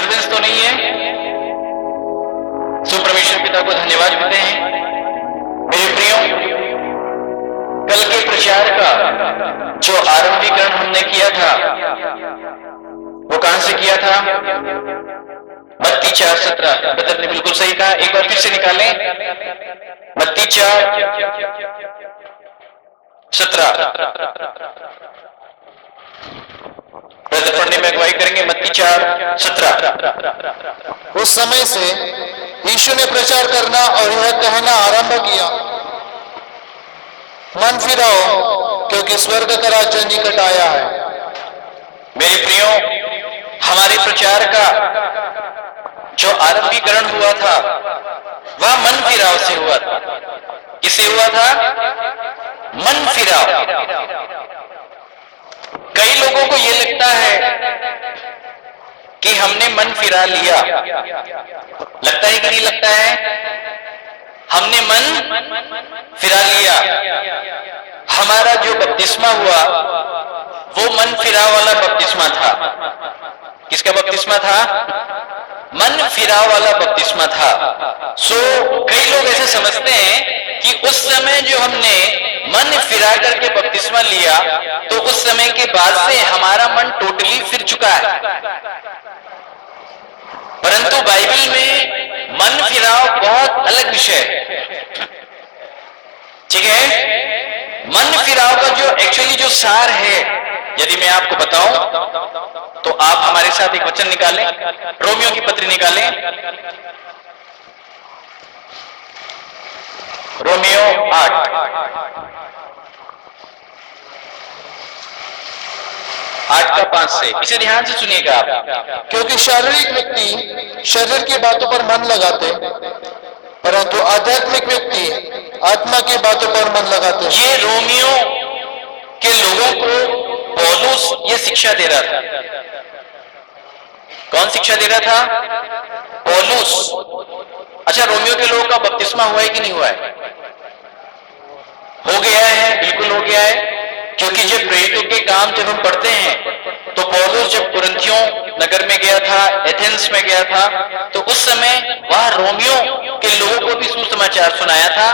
Disturbance तो नहीं है? सो परमेश्वर पिता को धन्यवाद देते हैं। मेरे प्रियो, कल के प्रचार का जो आरंभीकरण हमने किया था वो कहां से किया था? मत्ती 4:17। बदर ने बिल्कुल सही कहा, एक बार फिर से निकालें। मत्ती 4:17 ब्रदर पढ़ने में अगुवाई करेंगे। मत्ती 4:17। उस समय से यीशु ने प्रचार करना और यह कहना आरंभ किया, मन फिराओ क्योंकि स्वर्ग का राज्य निकट आया है। मेरे प्रियो, हमारे प्रचार का जो आरंभीकरण हुआ था वह मन फिराव से हुआ था। किससे हुआ था? मन फिराव। कई लोगों को यह लगता है कि हमने मन फिरा लिया। लगता है कि नहीं लगता है? हमने मन फिरा लिया। हमारा जो बपतिस्मा हुआ वो मन फिराव वाला बपतिस्मा था। किसका बपतिस्मा था? मन फिराव वाला बपतिस्मा था। कई लोग ऐसे समझते हैं कि उस समय जो हमने मन फिरा करके बपतिस्मा लिया तो उस समय के बाद से हमारा मन टोटली फिर चुका है। परंतु बाइबल में मन फिराव बहुत अलग विषय है। ठीक है? मन फिराव का जो एक्चुअली जो सार है, यदि मैं आपको बताऊं तो आप हमारे साथ एक वचन निकालें, रोमियो की पत्री निकालें। रोमियो 8:5 से। इसे ध्यान से सुनिएगा आप। क्योंकि शारीरिक व्यक्ति शरीर की बातों पर मन लगाते, परंतु आध्यात्मिक व्यक्ति आत्मा की बातों पर मन लगाते। ये रोमियो के लोगों को पौलुस ये शिक्षा दे रहा था। कौन शिक्षा दे रहा था? पौलुस। अच्छा, रोमियो के लोगों का बपतिस्मा हुआ है कि नहीं हुआ है? हो गया है, बिल्कुल हो गया है। क्योंकि जब प्रेरितों के काम जब हम पढ़ते हैं तो पौलुस जब कुरिन्थियों नगर में गया था, एथेंस में गया था, तो उस समय वह रोमियो के लोगों को भी सुसमाचार सुनाया था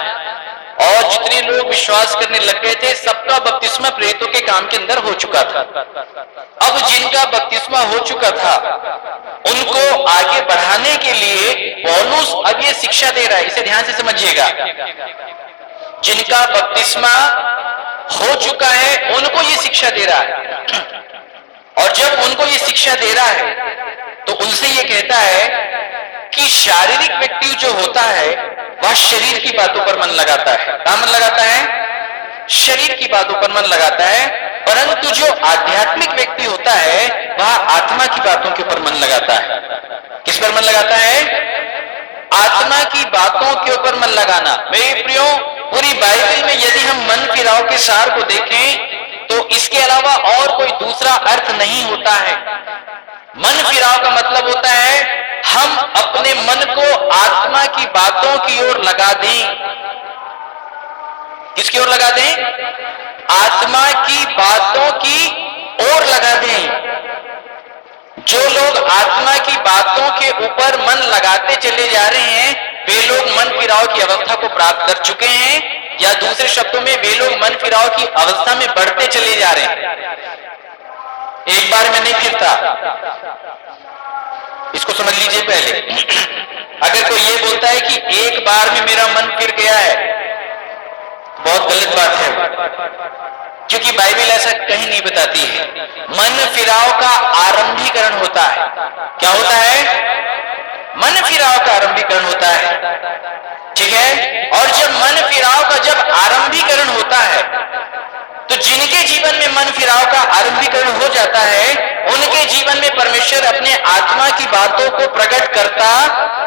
और जितने लोग विश्वास करने लग गए थे सबका बपतिस्मा प्रेरितों के काम के अंदर हो चुका था। अब जिनका बपतिस्मा हो चुका था उनको आगे बढ़ाने के लिए पौलुस अब ये शिक्षा दे रहा है। इसे ध्यान से समझिएगा। जिनका बपतिस्मा हो चुका है उनको ये शिक्षा दे रहा है, और जब उनको ये शिक्षा दे रहा है तो उनसे ये कहता है कि शारीरिक व्यक्ति जो होता है वह शरीर की बातों पर मन लगाता है। क्या मन लगाता है? शरीर की बातों पर मन लगाता है। परंतु जो आध्यात्मिक व्यक्ति होता है वह आत्मा की बातों के ऊपर मन लगाता है। किस पर मन लगाता है? आत्मा की बातों के ऊपर मन लगाना। मेरे प्रियो, पूरी बाइबल में यदि हम मन फिराव के सार को देखें तो इसके अलावा और कोई दूसरा अर्थ नहीं होता है। मन फिराव का मतलब होता है हम अपने मन को आत्मा की बातों की ओर लगा दें। किसकी ओर लगा दें? आत्मा की बातों की ओर लगा दें। जो लोग आत्मा की बातों के ऊपर मन लगाते चले जा रहे हैं वे लोग मन फिराव की अवस्था को प्राप्त कर चुके हैं, या दूसरे शब्दों में वे लोग मन फिराव की अवस्था में बढ़ते चले जा रहे हैं। एक बार में नहीं फिरता, इसको समझ लीजिए पहले। अगर कोई ये बोलता है कि एक बार में मेरा मन फिर गया है, बहुत गलत बात है, क्योंकि बाइबल ऐसा कहीं नहीं बताती है। मन फिराव का आरंभीकरण होता है। क्या होता है? मन फिराव का आरंभीकरण होता है। ठीक है? और जब मन फिराव का जब आरंभीकरण होता है तो जिनके जीवन में मन फिराव का आरंभीकरण हो जाता है उनके जीवन में परमेश्वर अपने आत्मा की बातों को प्रकट करता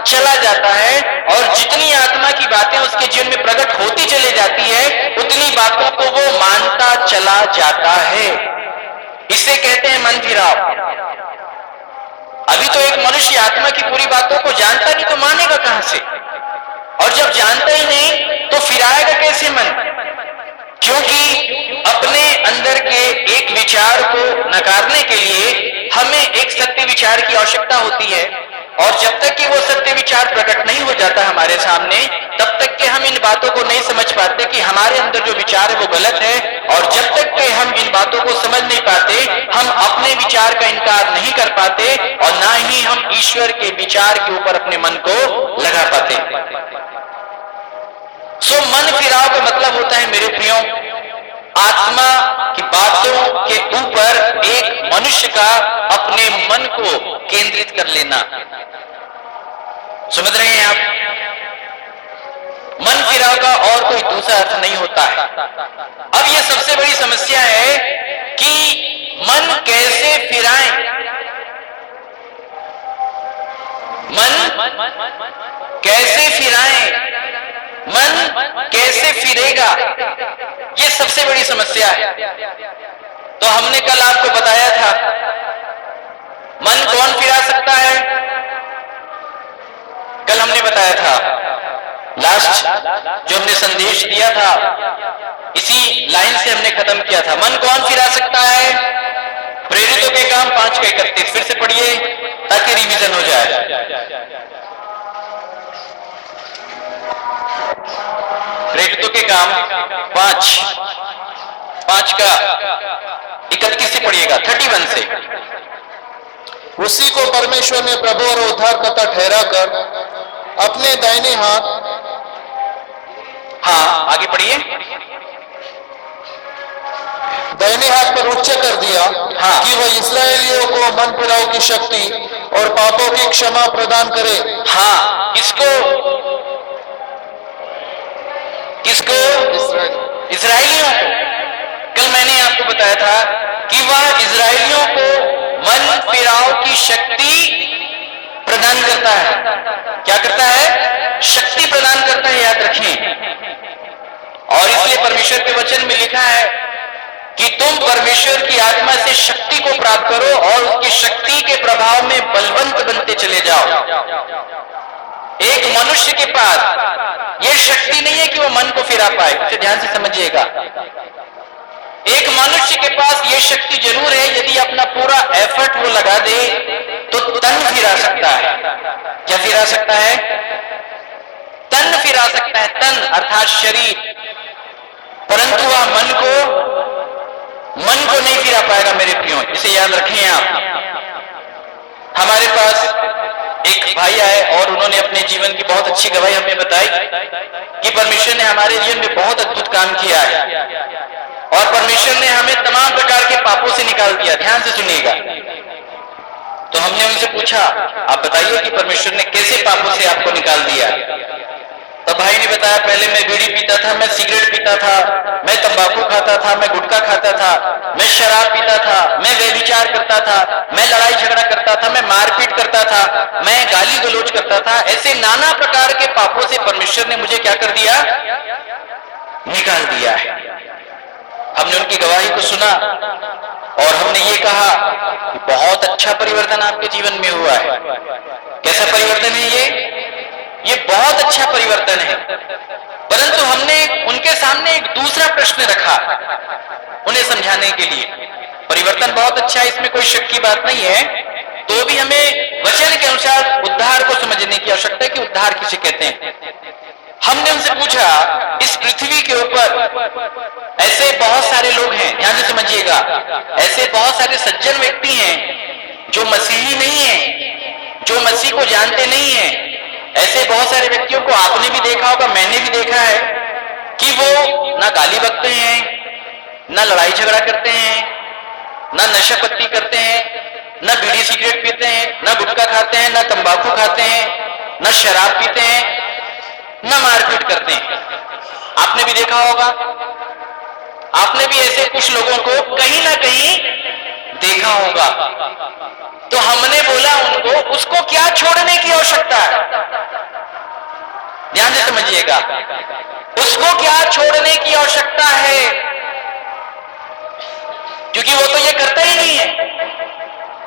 चला जाता है, और जितनी आत्मा की बातें उसके जीवन में प्रकट होती चली जाती है उतनी बातों को वो मानता चला जाता है। इसे कहते हैं मन फिराव। अभी तो एक मनुष्य आत्मा की पूरी बातों को जानता नहीं तो मानेगा कहां से? और जब जानता ही नहीं तो फिराएगा कैसे मन? क्योंकि अपने अंदर के एक विचार को नकारने के लिए हमें एक सत्य विचार की आवश्यकता होती है, और जब तक कि वो सत्य विचार प्रकट नहीं हो जाता हमारे सामने, तब तक कि हम इन बातों को नहीं समझ पाते कि हमारे अंदर जो विचार है वो गलत है। और जब तक कि हम इन बातों को समझ नहीं पाते, हम अपने विचार का इनकार नहीं कर पाते, और ना ही हम ईश्वर के विचार के ऊपर अपने मन को लगा पाते। सो मन फिराव का मतलब होता है मेरे प्रियो, आत्मा की बातों के ऊपर एक मनुष्य का अपने मन को केंद्रित कर लेना। समझ रहे हैं आप? मन फिराव का और कोई दूसरा अर्थ नहीं होता है। अब यह सबसे बड़ी समस्या है कि मन कैसे फिराएं, मन कैसे फिराएं, मन कैसे फिरेगा, यह सबसे बड़ी समस्या है। तो हमने कल आपको बताया था, मन कौन फिरा सकता है? कल हमने बताया था, लास्ट जो हमने संदेश दिया था, इसी लाइन से हमने खत्म किया था। मन कौन फिरा सकता है? प्रेरितों के काम 5:31 फिर से पढ़िए ताकि रिवीजन हो जाए। प्रेरितों के काम 5 का 31 से पढ़िएगा, 31 से। उसी को परमेश्वर ने प्रभु और उद्धारकर्ता ठहरा कर अपने दाहिने हाथ, हाँ आगे पढ़िए, दाहिने हाथ पर उच्च कर दिया, हाँ। कि वह इसराइलियों को मन फिराव की शक्ति और पापों की क्षमा प्रदान करे। हाँ, किसको? किसको? इस्राएलियों को। कल मैंने आपको बताया था कि वह इस्राएलियों को मन फिराव की शक्ति प्रदान करता है। क्या करता है? शक्ति प्रदान करता है, याद रखें। और इसलिए परमेश्वर के वचन में लिखा है कि तुम परमेश्वर की आत्मा से शक्ति को प्राप्त करो और उसकी शक्ति के प्रभाव में बलवंत बनते चले जाओ। एक मनुष्य के पास यह शक्ति नहीं है कि वह मन को फिरा पाए, इसे ध्यान से समझिएगा। एक मनुष्य के पास यह शक्ति जरूर है, यदि अपना पूरा एफर्ट वो लगा दे तो तन फिरा सकता है। क्या फिरा सकता है? तन फिरा सकता है, तन अर्थात शरीर। परंतु वह मन को नहीं फिरा पाएगा मेरे प्रियो, इसे याद रखें आप। हमारे पास एक भाई आए और उन्होंने अपने जीवन की बहुत अच्छी गवाही हमें बताई कि परमेश्वर ने हमारे जीवन में बहुत अद्भुत काम किया है और परमेश्वर ने हमें तमाम प्रकार के पापों से निकाल दिया। ध्यान से सुनिएगा। तो हमने उनसे पूछा, आप बताइए कि परमेश्वर ने कैसे पापों से आपको निकाल दिया? तो भाई ने बताया, पहले मैं बीड़ी पीता था, मैं सिगरेट पीता था, मैं तंबाकू खाता था, मैं गुटखा खाता था, मैं शराब पीता था, मैं व्यभिचार करता था, मैं लड़ाई झगड़ा करता था, मैं मारपीट करता था, मैं गाली गलौज करता था। ऐसे नाना प्रकार के पापों से परमेश्वर ने मुझे क्या कर दिया? निकाल दिया है। हमने उनकी गवाही को सुना और हमने ये कहा कि बहुत अच्छा परिवर्तन आपके जीवन में हुआ है। कैसा परिवर्तन है ये बहुत अच्छा परिवर्तन है। परंतु हमने उनके सामने एक दूसरा प्रश्न रखा उन्हें समझाने के लिए। परिवर्तन बहुत अच्छा है, इसमें कोई शक की बात नहीं है, तो भी हमें वचन के अनुसार उद्धार को समझने की आवश्यकता है कि उद्धार किसे कहते हैं। हमने उनसे पूछा, इस पृथ्वी के ऊपर ऐसे बहुत सारे लोग हैं, ध्यान से समझिएगा, ऐसे बहुत सारे सज्जन व्यक्ति हैं जो मसीही नहीं है, जो मसीह को जानते नहीं है। ऐसे बहुत सारे व्यक्तियों को आपने भी देखा होगा, मैंने भी देखा है कि वो ना गाली बकते हैं, ना लड़ाई झगड़ा करते हैं, ना नशा पत्ती करते हैं, ना बीड़ी सिगरेट पीते हैं, ना गुटखा खाते हैं, ना तंबाकू खाते हैं, ना शराब पीते हैं, ना मारपीट करते हैं। आपने भी देखा होगा, आपने भी ऐसे कुछ लोगों को कहीं ना कहीं देखा होगा। तो हमने बोला उनको, उसको क्या छोड़ने की आवश्यकता है? ध्यान से समझिएगा, उसको क्या छोड़ने की आवश्यकता है? क्योंकि वो तो ये करता ही नहीं है।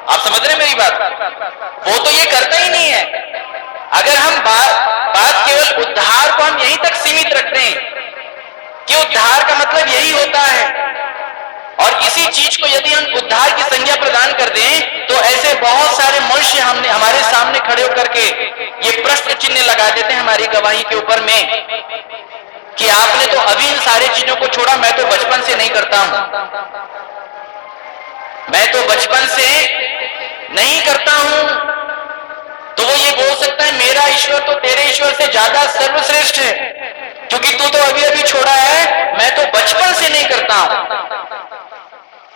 आप समझ रहे मेरी बात? वो तो ये करता ही नहीं है। अगर हम बात केवल उद्धार को हम यहीं तक सीमित रखते हैं कि उद्धार का मतलब यही होता है और किसी चीज को यदि हम उद्धार की संज्ञा प्रदान कर दें तो ऐसे बहुत सारे मनुष्य हमारे सामने खड़े होकर के ये प्रश्न चिन्ह लगा देते हैं हमारी गवाही के ऊपर में कि आपने तो अभी इन सारी चीजों को छोड़ा, मैं तो बचपन से नहीं करता हूं, मैं तो बचपन से नहीं करता हूं। तो वो ये बोल सकता है मेरा ईश्वर तो तेरे ईश्वर से ज्यादा सर्वश्रेष्ठ है, क्योंकि तू तो अभी अभी छोड़ा है, मैं तो बचपन से नहीं करता हूं।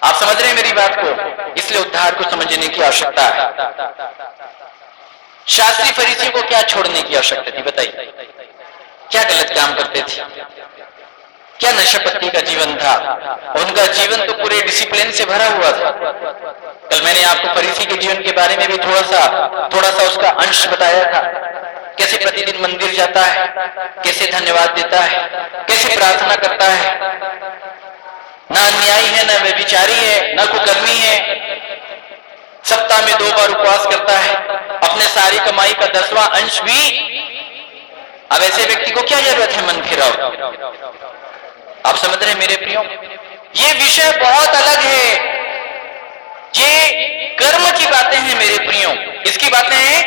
आप समझ रहे हैं मेरी बात को? इसलिए उद्धार को समझने की आवश्यकता है। शास्त्री फरीसियों को क्या छोड़ने की आवश्यकता थी बताइए? क्या गलत काम करते थे? क्या नशापत्ती का जीवन था? उनका जीवन तो पूरे डिसिप्लिन से भरा हुआ था। कल मैंने आपको फरीसी के जीवन के बारे में भी थोड़ा सा उसका अंश बताया था। कैसे प्रतिदिन मंदिर जाता है, कैसे धन्यवाद देता है, कैसे प्रार्थना करता है, ना अन्यायी है, ना व्यभिचारी है, ना कुकर्मी है, सप्ताह में 2 बार उपवास करता है, अपने सारी कमाई का 10वां अंश भी। अब ऐसे व्यक्ति को क्या जरूरत है मन फिराओ? आप समझ रहे हैं मेरे प्रियो? ये विषय बहुत अलग है। ये कर्म की बातें हैं मेरे प्रियो। इसकी बातें हैं,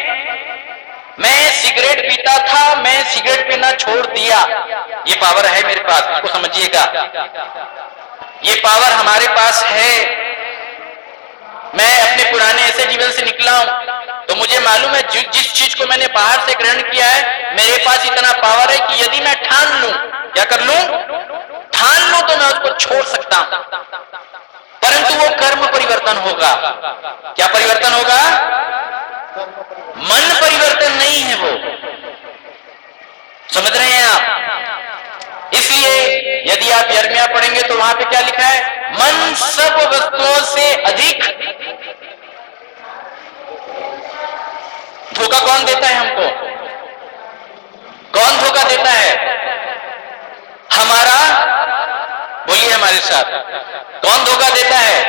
मैं सिगरेट पीता था, मैं सिगरेट पीना छोड़ दिया, ये पावर है मेरे पास, इसको समझिएगा। ये पावर हमारे पास है। मैं अपने पुराने ऐसे जीवन से निकला हूं तो मुझे मालूम है जिस चीज को मैंने बाहर से ग्रहण किया है, मेरे पास इतना पावर है कि यदि मैं ठान लूं, क्या कर लूं? ठान लूं तो मैं उसको छोड़ सकता हूं। परंतु वो कर्म परिवर्तन होगा। क्या परिवर्तन होगा? मन परिवर्तन नहीं है वो। समझ रहे हैं आप? इसलिए यदि आप यिर्मयाह पढ़ेंगे तो वहां पे क्या लिखा है? मन सब वस्तुओं से अधिक। धोखा कौन देता है हमको? कौन धोखा देता है? हमारा, बोलिए हमारे साथ, कौन धोखा देता है?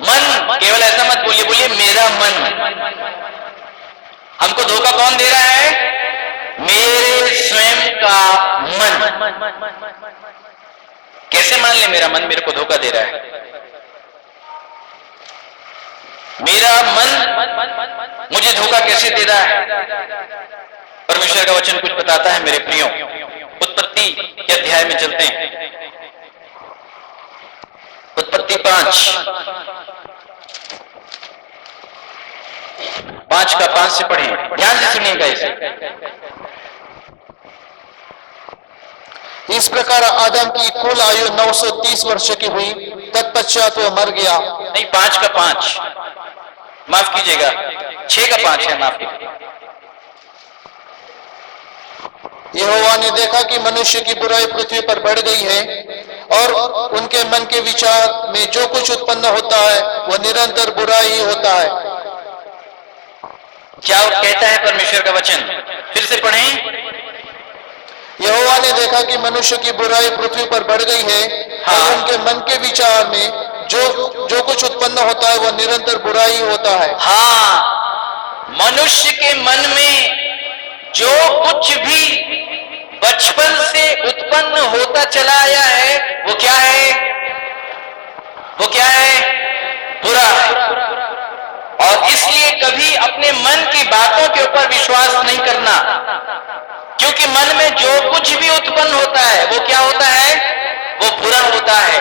मन। केवल ऐसा मत बोलिए, बोलिए मेरा मन। हमको धोखा कौन दे रहा है? मेरे स्वयं का मन। कैसे मान ले मेरा मन मेरे को धोखा दे रहा है? मेरा मन मुझे धोखा कैसे दे रहा है? परमेश्वर का वचन कुछ बताता है मेरे प्रियो। उत्पत्ति के अध्याय में चलते हैं। उत्पत्ति 5 का 5 से पढ़ें, ध्यान से सुनिएगा इसे। इस प्रकार आदम की कुल आयु 930 वर्ष की हुई, तत्पश्चात वह मर गया। नहीं, 5 का 5, माफ कीजिएगा, 6 का 5 है, माफ कीजिएगा। यहोवा ने देखा कि मनुष्य की बुराई पृथ्वी पर बढ़ गई है और उनके मन के विचार में जो कुछ उत्पन्न होता है वह निरंतर बुरा ही होता है। क्या कहता है परमेश्वर का वचन? फिर से पढ़ें। यहोवा ने देखा कि मनुष्य की बुराई पृथ्वी पर बढ़ गई है और उनके मन के विचार में जो कुछ उत्पन्न होता है वह निरंतर बुरा ही होता है। हाँ, मनुष्य के मन में जो कुछ भी बचपन से उत्पन्न होता चला आया है वो क्या है? वो क्या है? बुरा है। और इसलिए कभी अपने मन की बातों के ऊपर विश्वास नहीं करना, क्योंकि मन में जो कुछ भी उत्पन्न होता है वो क्या होता है? वो बुरा होता है।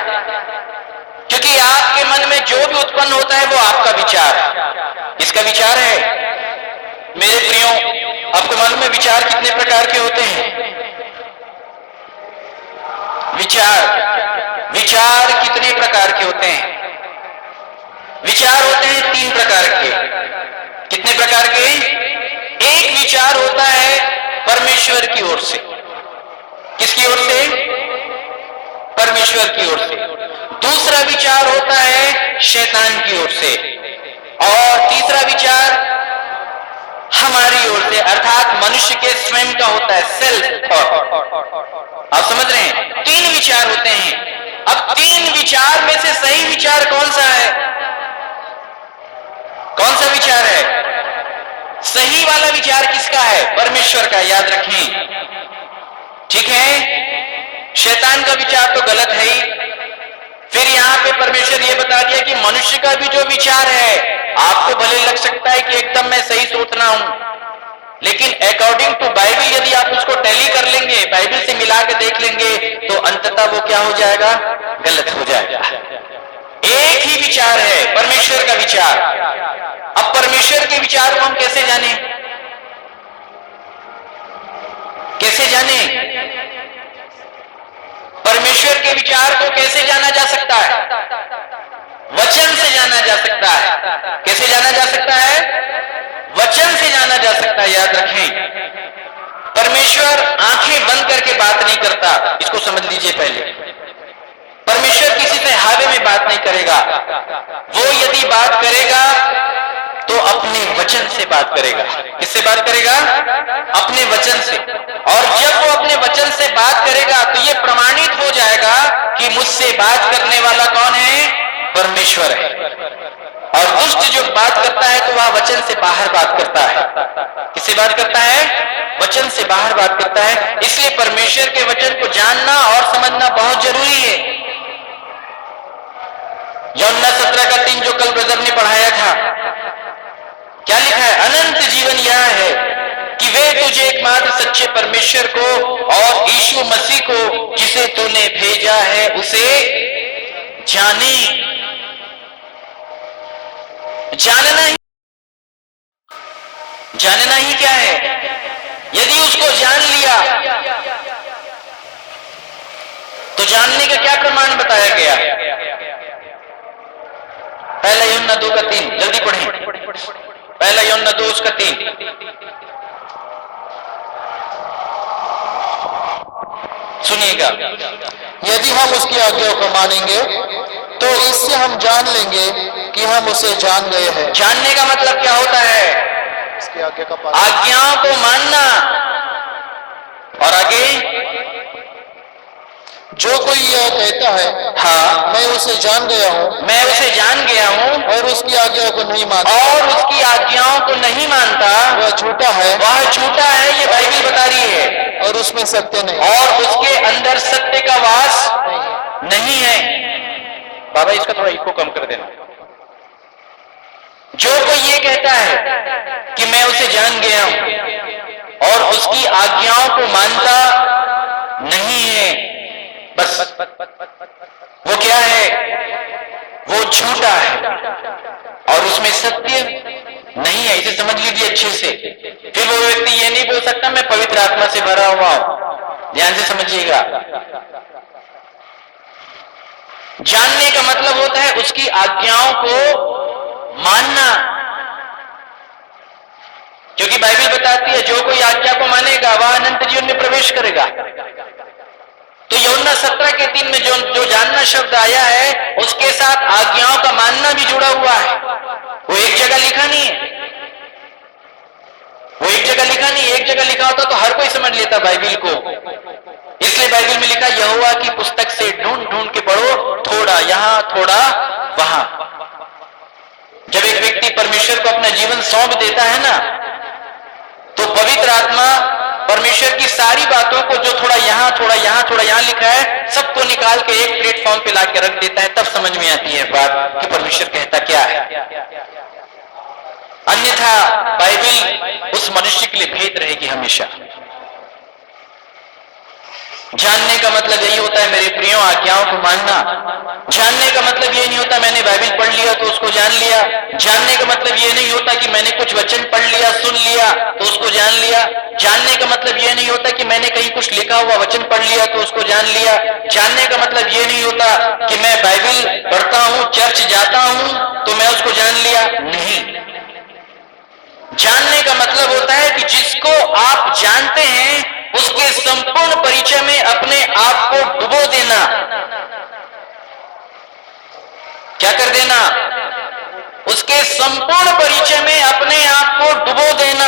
क्योंकि आपके मन में जो भी उत्पन्न होता है वो आपका विचार है। किसका विचार है? मेरे प्रियो, आपको मालूम है विचार कितने प्रकार के होते हैं? विचार कितने प्रकार के होते हैं? विचार होते हैं 3 प्रकार के। कितने प्रकार के? एक विचार होता है परमेश्वर की ओर से। किसकी ओर से? परमेश्वर की ओर से। दूसरा विचार होता है शैतान की ओर से, और तीसरा विचार हमारी ओर से, अर्थात मनुष्य के स्वयं का होता है, सेल्फ थॉट। आप समझ रहे हैं? 3 विचार होते हैं। अब 3 विचार में से सही विचार कौन सा है? कौन सा विचार है? सही वाला विचार किसका है? परमेश्वर का। याद रखें, ठीक है? शैतान का विचार तो गलत है ही, पे परमेश्वर ये बता दिया कि मनुष्य का भी जो विचार है, आपको भले लग सकता है कि एकदम मैं सही सोचना हूं, लेकिन अकॉर्डिंग टू बाइबल यदि आप उसको टैली कर लेंगे, बाइबल से मिला के देख लेंगे, तो अंततः वो क्या हो जाएगा? गलत हो जाएगा। एक ही विचार है, परमेश्वर का विचार। अब परमेश्वर के विचार को हम कैसे जाने? कैसे जाने? परमेश्वर के विचार को कैसे जाना जा सकता है? वचन से जाना जा सकता है। कैसे जाना जा सकता है? वचन से जाना जा सकता है। याद रखें, परमेश्वर आंखें बंद करके बात नहीं करता, इसको समझ लीजिए पहले। परमेश्वर किसी से हावे में बात नहीं करेगा, वो यदि बात करेगा तो अपने वचन से बात करेगा। किससे बात करेगा? अपने वचन से। और जब वो अपने वचन से बात करेगा तो ये प्रमाणित हो जाएगा कि मुझसे बात करने वाला कौन है? परमेश्वर है। और दुष्ट जो बात करता है तो वह वचन से बाहर बात करता है। किससे बात करता है? वचन से बाहर बात करता है। इसलिए परमेश्वर के वचन को जानना और समझना बहुत जरूरी है। यूहन्ना 17:3 जो कल ब्रदर ने पढ़ाया था, क्या लिखा है? अनंत जीवन यह है कि वे तुझे एकमात्र सच्चे परमेश्वर को और यीशु मसीह को जिसे तूने भेजा है उसे जाने। जानना ही क्या है? यदि उसको जान लिया तो जानने का क्या प्रमाण बताया गया? पहला यूहन्ना 2:3, जल्दी पढ़ें। पहला यूहन्ना 2:3। सुनिएगा। यदि हम उसकी आज्ञा को मानेंगे तो इससे हम जान लेंगे कि हम उसे जान गए हैं। जानने का मतलब क्या होता है? इसकी आज्ञा का पालन। आज्ञाओं को मानना। और आगे, जो कोई यह कहता है हाँ मैं उसे जान गया हूँ, मैं उसे जान गया हूं, और उसकी आज्ञा को नहीं मानता, और उसकी आज्ञाओं को नहीं मानता, वह झूठा है, वह झूठा है। ये बाइबल बता रही है। और उसमें सत्य नहीं, और उसके अंदर सत्य का वास नहीं है। बाबा इसका थोड़ा इको कम कर देना। जो कोई ये कहता है कि मैं उसे जान गया हूं और उसकी आज्ञाओं को मानता नहीं है, बस वो क्या है? वो झूठा है और उसमें सत्य नहीं है। इसे समझ लीजिए अच्छे से। फिर वो व्यक्ति ये नहीं बोल सकता मैं पवित्र आत्मा से भरा हुआ हूं। ध्यान से समझिएगा। जानने का मतलब होता है उसकी आज्ञाओं को मानना, क्योंकि बाइबल बताती है जो कोई आज्ञा को मानेगा वह अनंत जीवन में प्रवेश करेगा। तो यूहन्ना 17:3 में जो जानना शब्द आया है उसके साथ आज्ञाओं का मानना भी जुड़ा हुआ है। वो एक जगह लिखा नहीं है। वो एक जगह लिखा नहीं, एक जगह लिखा होता तो हर कोई समझ लेता बाइबल को। इसलिए बाइबल में लिखा यहोवा की पुस्तक से ढूंढ ढूंढ के पढ़ो, थोड़ा यहां थोड़ा वहां। जब एक व्यक्ति परमेश्वर को अपना जीवन सौंप देता है ना, तो पवित्र आत्मा परमेश्वर की सारी बातों को जो थोड़ा यहां थोड़ा यहां थोड़ा यहां लिखा है सबको निकाल के एक प्लेटफॉर्म पे लाके रख देता है। तब समझ में आती है बात कि परमेश्वर कहता क्या है। अन्यथा बाइबल उस मनुष्य के लिए भेद रहेगी हमेशा। जानने का मतलब यही होता है मेरे प्रियो आज्ञाओं को मानना। जानने का मतलब ये नहीं होता मैंने बाइबल पढ़ लिया तो उसको जान लिया। जानने का मतलब ये नहीं होता कि मैंने कुछ वचन पढ़ लिया सुन लिया तो उसको जान लिया। जानने का मतलब ये नहीं होता कि मैंने कहीं कुछ लिखा हुआ वचन पढ़ लिया तो उसको जान लिया। जानने का मतलब ये नहीं होता कि मैं बाइबल पढ़ता हूं चर्च जाता हूं तो मैं उसको जान लिया। नहीं, जानने का मतलब होता है कि जिसको आप जानते हैं उसके संपूर्ण परिचय में अपने आप को डुबो देना। क्या कर देना? उसके संपूर्ण परिचय में अपने आप को डुबो देना।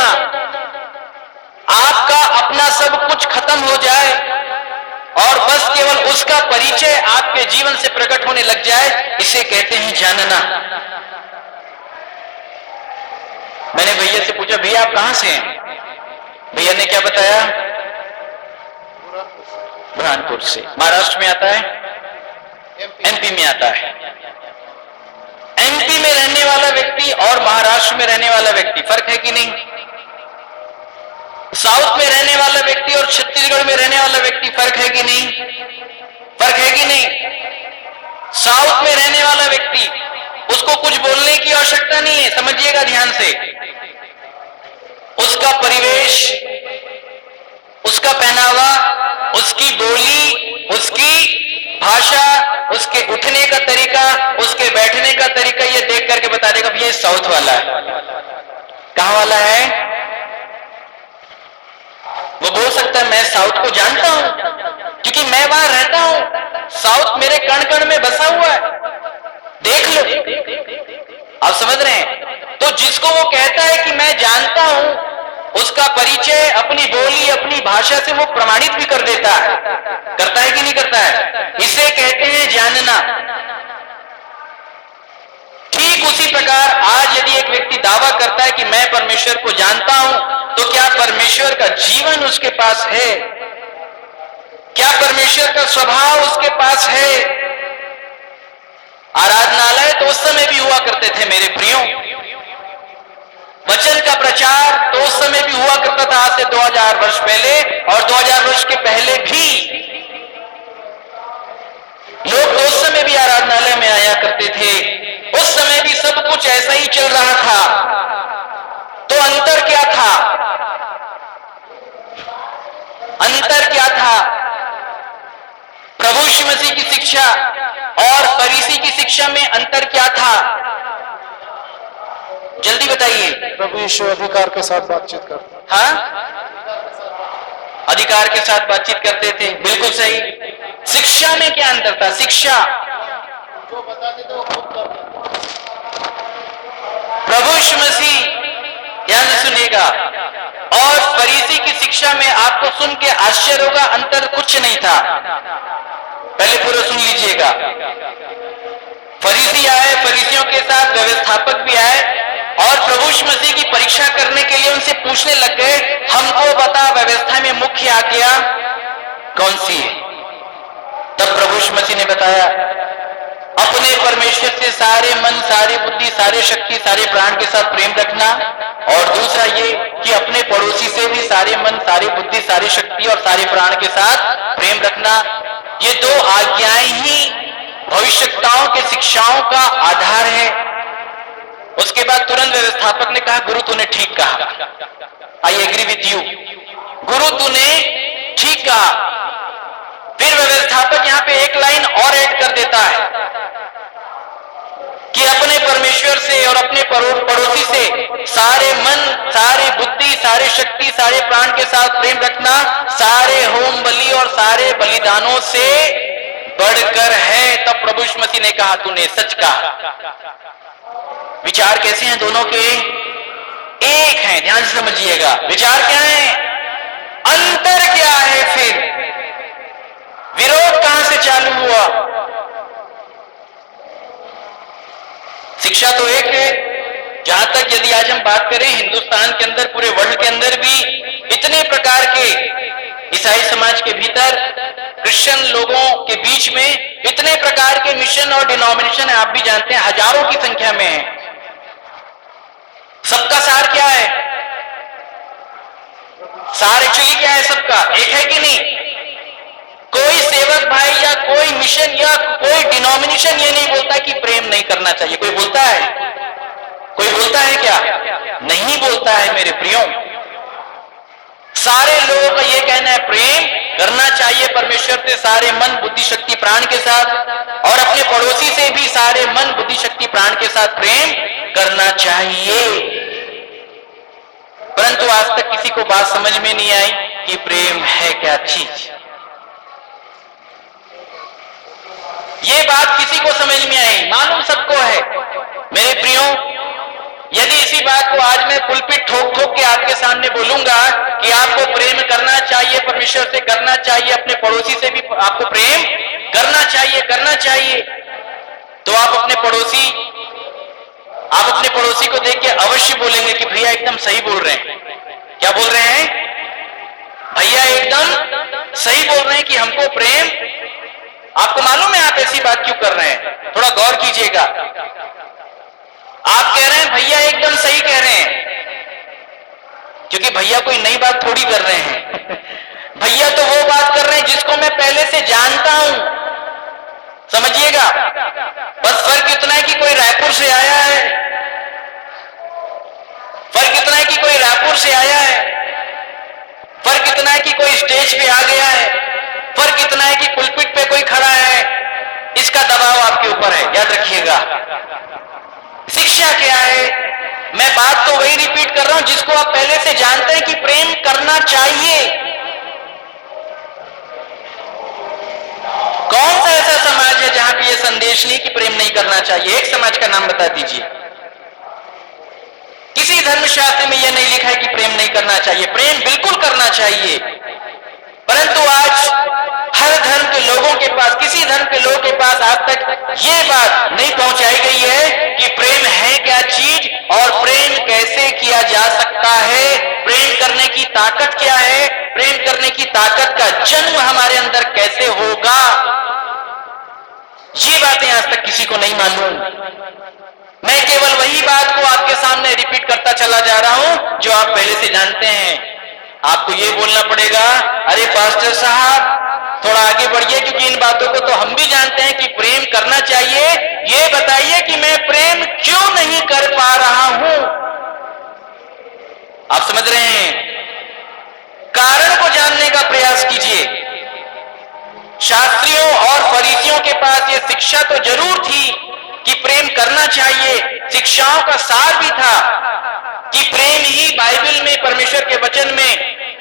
आपका अपना सब कुछ खत्म हो जाए और बस केवल उसका परिचय आपके जीवन से प्रकट होने लग जाए, इसे कहते हैं जानना। मैंने भैया से पूछा भैया आप कहां से हैं? भैया ने क्या बताया? बुरहानपुर से। महाराष्ट्र में आता है। एमपी में आता है। एमपी में रहने वाला व्यक्ति और महाराष्ट्र में रहने वाला व्यक्ति, फर्क है कि नहीं? साउथ में रहने वाला व्यक्ति और छत्तीसगढ़ में रहने वाला व्यक्ति, फर्क है कि नहीं? फर्क है कि नहीं? साउथ में रहने वाला व्यक्ति, उसको कुछ बोलने की आवश्यकता नहीं है, समझिएगा ध्यान से। उसका परिवेश, उसका पहनावा, उसकी बोली, उसकी भाषा, उसके उठने का तरीका, उसके बैठने का तरीका, ये देख करके बता देगा ये साउथ वाला है। कहां वाला है? वो बोल सकता है मैं साउथ को जानता हूं क्योंकि मैं वहां रहता हूं, साउथ मेरे कण कण में बसा हुआ है, देख लो। आप समझ रहे हैं? तो जिसको वो कहता है कि मैं जानता हूं, उसका परिचय अपनी बोली, अपनी भाषा से वो प्रमाणित भी कर देता है। करता है कि नहीं करता है? इसे कहते हैं जानना। ठीक उसी प्रकार आज यदि एक व्यक्ति दावा करता है कि मैं परमेश्वर को जानता हूं, तो क्या परमेश्वर का जीवन उसके पास है? क्या परमेश्वर का स्वभाव उसके पास है? आराधनालय तो उस समय भी हुआ करते थे मेरे प्रियो, वचन का प्रचार तो उस समय भी हुआ करता था, आज से 2000 वर्ष पहले और 2000 वर्ष के पहले भी लोग तो उस समय भी आराधनालय में आया करते थे। उस समय भी सब कुछ ऐसा ही चल रहा था। तो अंतर क्या था? अंतर क्या था? प्रभु यीशु मसीह की शिक्षा और फरीसी की शिक्षा में अंतर क्या था? जल्दी बताइए। प्रभु यीशु अधिकार के साथ बातचीत करते। हाँ, अधिकार के साथ बातचीत करते थे, बिल्कुल सही। शिक्षा में क्या अंतर था? शिक्षा जो बताते थे वो खुद करते। प्रभु यीशु मसीह, ध्यान से सुनिएगा, और फरीसी की शिक्षा में आपको सुन के आश्चर्य होगा, अंतर कुछ नहीं था। पहले पूरा सुन लीजिएगा। फरीसी आए, फरीसियों के साथ व्यवस्थापक भी आए और प्रभु यीशु मसीह की परीक्षा करने के लिए उनसे पूछने लग गए, हमको बता व्यवस्था में मुख्य आज्ञा कौन सी है? तब प्रभु यीशु मसीह ने बताया, अपने परमेश्वर से सारे मन, सारी बुद्धि, सारे शक्ति, सारे प्राण के साथ प्रेम रखना, और दूसरा ये कि अपने पड़ोसी से भी सारे मन, सारी बुद्धि, सारी शक्ति और सारे प्राण के साथ प्रेम रखना। ये दो आज्ञाएं ही भविष्यताओं के शिक्षाओं का आधार है। उसके बाद तुरंत व्यवस्थापक ने कहा, गुरु तूने ठीक कहा, आई एग्री विथ यू, गुरु तूने ठीक कहा। फिर व्यवस्थापक यहां पे एक लाइन और ऐड कर देता है कि अपने परमेश्वर से और अपने पड़ोसी से सारे मन, सारी बुद्धि, सारी शक्ति, सारे प्राण के साथ प्रेम रखना सारे होम बलि और सारे बलिदानों से बढ़कर है। तब प्रभु यीशु मसीह ने कहा, तूने सच कहा। विचार कैसे हैं दोनों के? एक हैं, ध्यान से समझिएगा। विचार क्या है? अंतर क्या है? फिर विरोध कहां से चालू हुआ? शिक्षा तो एक है। जहां तक यदि आज हम बात करें हिंदुस्तान के अंदर, पूरे वर्ल्ड के अंदर भी इतने प्रकार के ईसाई समाज के भीतर, क्रिश्चियन लोगों के बीच में इतने प्रकार के मिशन और डिनोमिनेशन है, आप भी जानते हैं, हजारों की संख्या में है। सबका सार क्या है? सार एक्चुअली क्या है सबका? एक है कि नहीं? कोई सेवक भाई या कोई मिशन या कोई डिनोमिनेशन ये नहीं बोलता कि प्रेम नहीं करना चाहिए। कोई बोलता है? कोई बोलता है क्या? नहीं बोलता है मेरे प्रियो। सारे लोगों का ये कहना है प्रेम करना चाहिए परमेश्वर से सारे मन, बुद्धि, शक्ति, प्राण के साथ, और अपने पड़ोसी से भी सारे मन, बुद्धि, शक्ति, प्राण के साथ प्रेम करना चाहिए। परंतु आज तक किसी को बात समझ में नहीं आई कि प्रेम है क्या चीज। ये बात किसी को समझ में आई? मालूम सबको है मेरे प्रियो। यदि इसी बात को आज मैं पुलपिट ठोक ठोक के आपके सामने बोलूंगा कि आपको प्रेम करना चाहिए, परमेश्वर से करना चाहिए, अपने पड़ोसी से भी आपको प्रेम करना चाहिए, तो आप अपने पड़ोसी को देख के अवश्य बोलेंगे कि भैया एकदम सही बोल रहे हैं। क्या बोल रहे हैं? भैया एकदम सही बोल रहे हैं कि हमको प्रेम आपको मालूम है आप ऐसी बात क्यों कर रहे हैं? थोड़ा गौर कीजिएगा। आप कह रहे हैं भैया एकदम सही कह रहे हैं, क्योंकि भैया कोई नई बात थोड़ी कर रहे हैं। भैया तो वो बात कर रहे हैं जिसको मैं पहले से जानता हूं। समझिएगा, बस फर्क इतना है कि कोई रायपुर से आया है, फर्क इतना है कि कोई रायपुर से आया है, फर्क इतना है कि कोई स्टेज पे आ गया है, फर्क इतना है कि पुलपिट पे कोई खड़ा है। इसका दबाव आपके ऊपर है, याद रखिएगा। शिक्षा क्या है? मैं बात तो वही रिपीट कर रहा हूं जिसको आप पहले से जानते हैं कि प्रेम करना चाहिए। कौन सा ऐसा समाज है जहां पे यह संदेश नहीं कि प्रेम नहीं करना चाहिए? एक समाज का नाम बता दीजिए। किसी धर्मशास्त्र में यह नहीं लिखा है कि प्रेम नहीं करना चाहिए। प्रेम बिल्कुल करना चाहिए, परंतु आज हर धर्म के लोगों के पास, किसी धर्म के लोगों के पास आज तक यह बात नहीं पहुंचाई गई है कि प्रेम है क्या चीज और प्रेम कैसे किया जा सकता है, प्रेम करने की ताकत क्या है, प्रेम करने की ताकत का जन्म हमारे अंदर कैसे होगा। ये बातें आज तक किसी को नहीं मालूम। मैं केवल वही बात को आपके सामने रिपीट करता चला जा रहा हूं जो आप पहले से जानते हैं। आपको ये बोलना पड़ेगा, अरे पास्टर साहब थोड़ा आगे बढ़िए, क्योंकि इन बातों को तो हम भी जानते हैं कि प्रेम करना चाहिए। ये बताइए कि मैं प्रेम क्यों नहीं कर पा रहा हूं? आप समझ रहे हैं? कारण को जानने का प्रयास कीजिए। शास्त्रियों और फरीसियों के पास ये शिक्षा तो जरूर थी कि प्रेम करना चाहिए। शिक्षाओं का सार भी था कि प्रेम ही बाइबल में, परमेश्वर के वचन में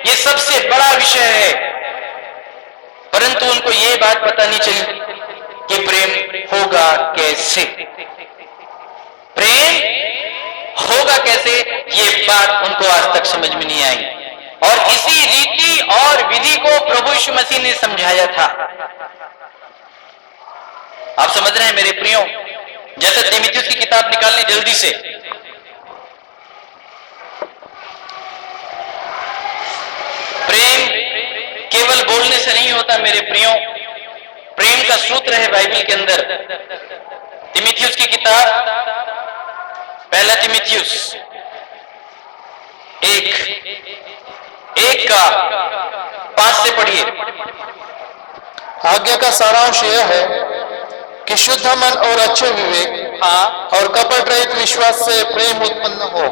ये सबसे बड़ा विषय है, परंतु उनको ये बात पता नहीं चली कि प्रेम होगा कैसे। प्रेम होगा कैसे, ये बात उनको आज तक समझ में नहीं आई। और इसी रीति और विधि को प्रभु यीशु मसीह ने समझाया था। आप समझ रहे हैं मेरे प्रियो? जैसे तीमुथियुस की किताब निकालने जल्दी से, प्रेम केवल बोलने से नहीं होता मेरे प्रियो। प्रेम का सूत्र है बाइबल के अंदर। तीमुथियुस की किताब, पहला तीमुथियुस 1 का 5 से पढ़िए। आज्ञा का सारांश यह है कि शुद्ध मन और अच्छे विवेक और कपट रहित विश्वास से प्रेम उत्पन्न हो।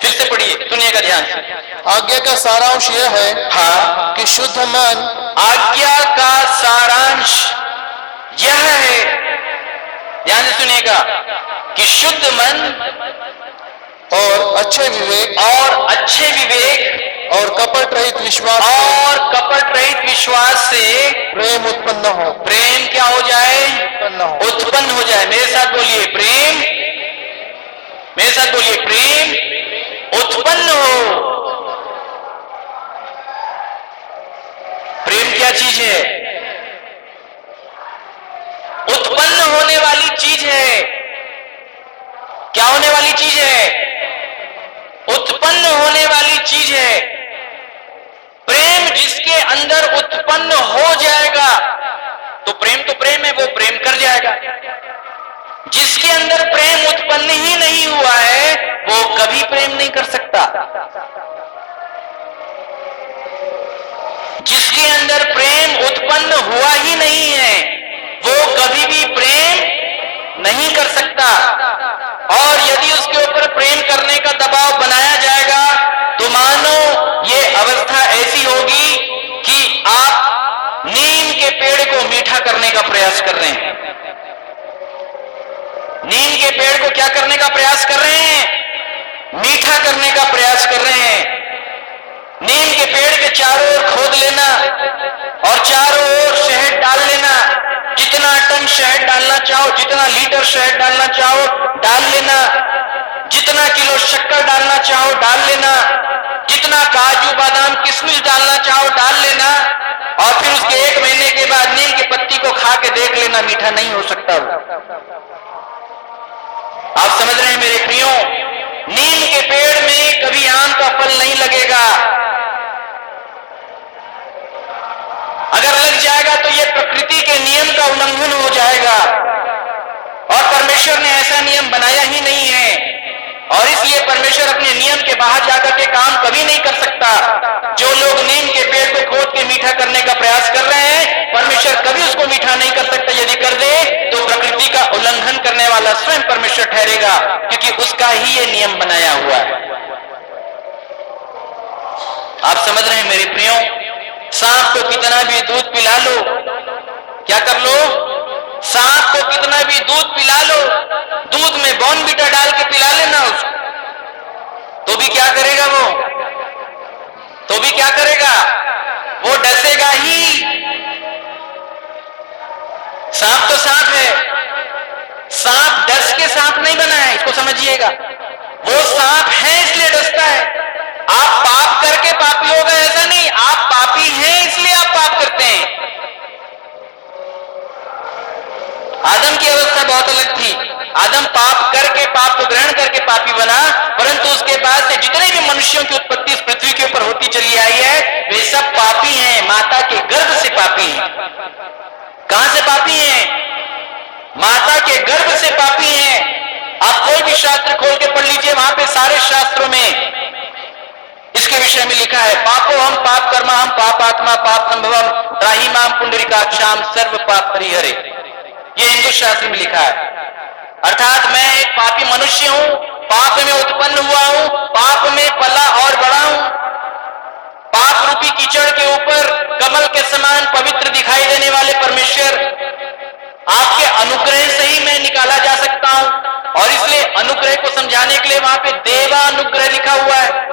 फिर से पढ़िए, सुनिएगा ध्यान से। आज्ञा का सारांश यह है कि शुद्ध मन, आज्ञा का सारांश यह है, ध्यान से सुनिएगा, कि शुद्ध मन और अच्छे विवेक और कपट रहित विश्वास से प्रेम उत्पन्न हो। प्रेम क्या हो जाए? उत्पन्न हो जाए। मेरे साथ बोलिए, प्रेम, मेरे साथ बोलिए, प्रेम उत्पन्न हो। प्रेम क्या चीज है? उत्पन्न होने वाली चीज है। क्या होने वाली चीज है? उत्पन्न होने वाली चीज है। प्रेम जिसके अंदर उत्पन्न हो जाएगा, तो प्रेम है, वो प्रेम कर जाएगा। जिसके अंदर प्रेम उत्पन्न ही नहीं हुआ है, वो कभी प्रेम नहीं कर सकता। जिसके अंदर प्रेम उत्पन्न हुआ ही नहीं है, वो कभी भी प्रेम नहीं कर सकता। और यदि उसके ऊपर प्रेम करने का दबाव बनाया जाएगा, तो मानो ये अवस्था ऐसी होगी कि आप नीम के पेड़ को मीठा करने का प्रयास कर रहे हैं। नीम के पेड़ को क्या करने का प्रयास कर रहे हैं? मीठा करने का प्रयास कर रहे हैं। नीम के पेड़ के चारों ओर खोद लेना और चारों ओर शहद डाल लेना। जितना टन शहद डालना चाहो, जितना लीटर शहद डालना चाहो डाल लेना, जितना किलो शक्कर डालना चाहो डाल लेना, जितना काजू बादाम किशमिश डालना चाहो डाल लेना, और फिर उसके 1 महीने के बाद नीम की पत्ती को खा के देख लेना, मीठा नहीं हो सकता। आप समझ रहे हैं मेरे प्रियो? नीम के पेड़ में कभी आम का फल नहीं लगेगा। अगर लग जाएगा तो ये प्रकृति के नियम का उल्लंघन हो जाएगा, और परमेश्वर ने ऐसा नियम बनाया ही नहीं है, और इसलिए परमेश्वर अपने नियम के बाहर जाकर के काम कभी नहीं कर सकता। जो लोग नीम के पेड़ को खोद के मीठा करने का प्रयास कर रहे हैं, परमेश्वर कभी उसको मीठा नहीं कर सकता। यदि कर दे तो प्रकृति का उल्लंघन करने वाला स्वयं परमेश्वर ठहरेगा, क्योंकि उसका ही ये नियम बनाया हुआ है। आप समझ रहे हैं मेरे प्रियो? सांप को कितना भी दूध पिला लो, क्या कर लो? सांप को कितना भी दूध पिला लो, दूध में बॉर्नवीटा डाल के पिला लेना उसको, तो भी क्या करेगा वो? तो भी क्या करेगा? वो डसेगा ही। सांप तो सांप है, सांप डस के सांप नहीं बना है, इसको समझिएगा। वो सांप है इसलिए डसता है। आप पाप करके पापी हो गए ऐसा नहीं, आप पापी हैं इसलिए आप पाप करते हैं। आदम की अवस्था बहुत अलग थी। आदम पाप करके, पाप को ग्रहण करके पापी बना, परंतु उसके बाद से जितने भी मनुष्यों की उत्पत्ति इस पृथ्वी के ऊपर होती चली आई है, वे सब पापी हैं, माता के गर्भ से पापी हैं। कहां से पापी हैं? माता के गर्भ से पापी हैं। आप कोई भी शास्त्र खोल के पढ़ लीजिए, वहां पे सारे शास्त्रों में इसके विषय में लिखा है, पापो हम पाप कर्मा हम पाप आत्मा पाप संभवम त्राहिमाम पुंडरीकाक्षाम सर्व पाप परिहरे। ये हिंदू शास्त्र में लिखा है। अर्थात मैं एक पापी मनुष्य हूं, पाप में उत्पन्न हुआ हूं, पाप में पला और बड़ा हूं। पाप रूपी कीचड़ के ऊपर कमल के समान पवित्र दिखाई देने वाले परमेश्वर, आपके अनुग्रह से ही मैं निकाला जा सकता हूं, और इसलिए अनुग्रह को समझाने के लिए वहां पे देवानुग्रह लिखा हुआ है।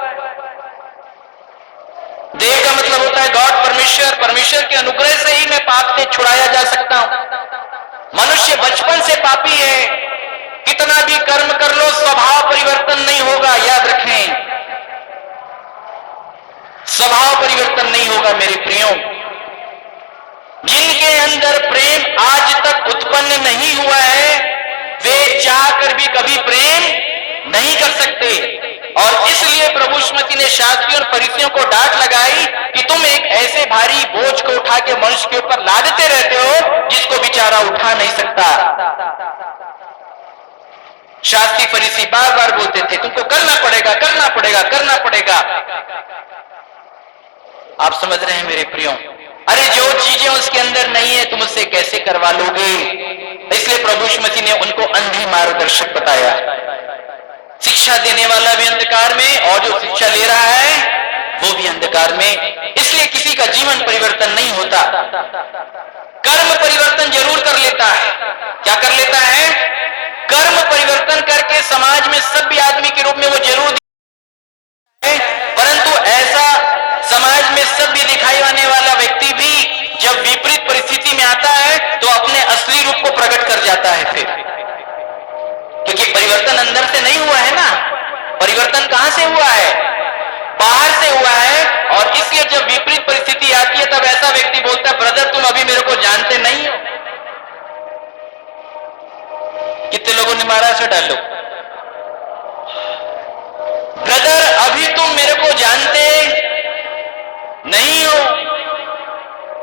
देव का मतलब होता है गॉड, परमेश्वर। परमेश्वर के अनुग्रह से ही मैं पाप से छुड़ाया जा सकता हूं। मनुष्य बचपन से पापी है, कितना भी कर्म कर लो स्वभाव परिवर्तन नहीं होगा, याद रखें, स्वभाव परिवर्तन नहीं होगा मेरे प्रियो। जिनके अंदर प्रेम आज तक उत्पन्न नहीं हुआ है, वे चाहकर भी कभी प्रेम नहीं कर सकते। और इसलिए प्रभु श्रीमती ने शास्त्रियों और फरीसियों को डांट लगाई कि तुम एक ऐसे भारी बोझ को उठा के मनुष्य के ऊपर लादते रहते हो जिसको बेचारा उठा नहीं सकता। शास्त्री फरीसी बार बार बोलते थे, तुमको करना पड़ेगा, करना पड़ेगा, करना पड़ेगा। आप समझ रहे हैं मेरे प्रियो? अरे जो चीजें उसके अंदर नहीं है तुम उससे कैसे करवा लोगे? इसलिए प्रभु श्रीमती ने उनको अंधी मार्गदर्शक बताया। शिक्षा देने वाला भी अंधकार में, और जो शिक्षा ले रहा है वो भी अंधकार में। इसलिए किसी का जीवन परिवर्तन नहीं होता। कर्म परिवर्तन जरूर कर लेता है। क्या कर लेता है? कर्म परिवर्तन करके समाज में सभ्य आदमी के रूप में वो जरूर है, परंतु ऐसा समाज में सभ्य दिखाई आने वाला व्यक्ति भी जब विपरीत परिस्थिति में आता है तो अपने असली रूप को प्रकट कर जाता है फिर, क्योंकि परिवर्तन अंदर से नहीं हुआ है ना। परिवर्तन कहां से हुआ है? बाहर से हुआ है। और इसलिए जब विपरीत परिस्थिति आती है तब ऐसा व्यक्ति बोलता है, ब्रदर तुम अभी मेरे को जानते नहीं हो। कितने लोगों ने मारा? ऐसा डालो, ब्रदर अभी तुम मेरे को जानते नहीं हो,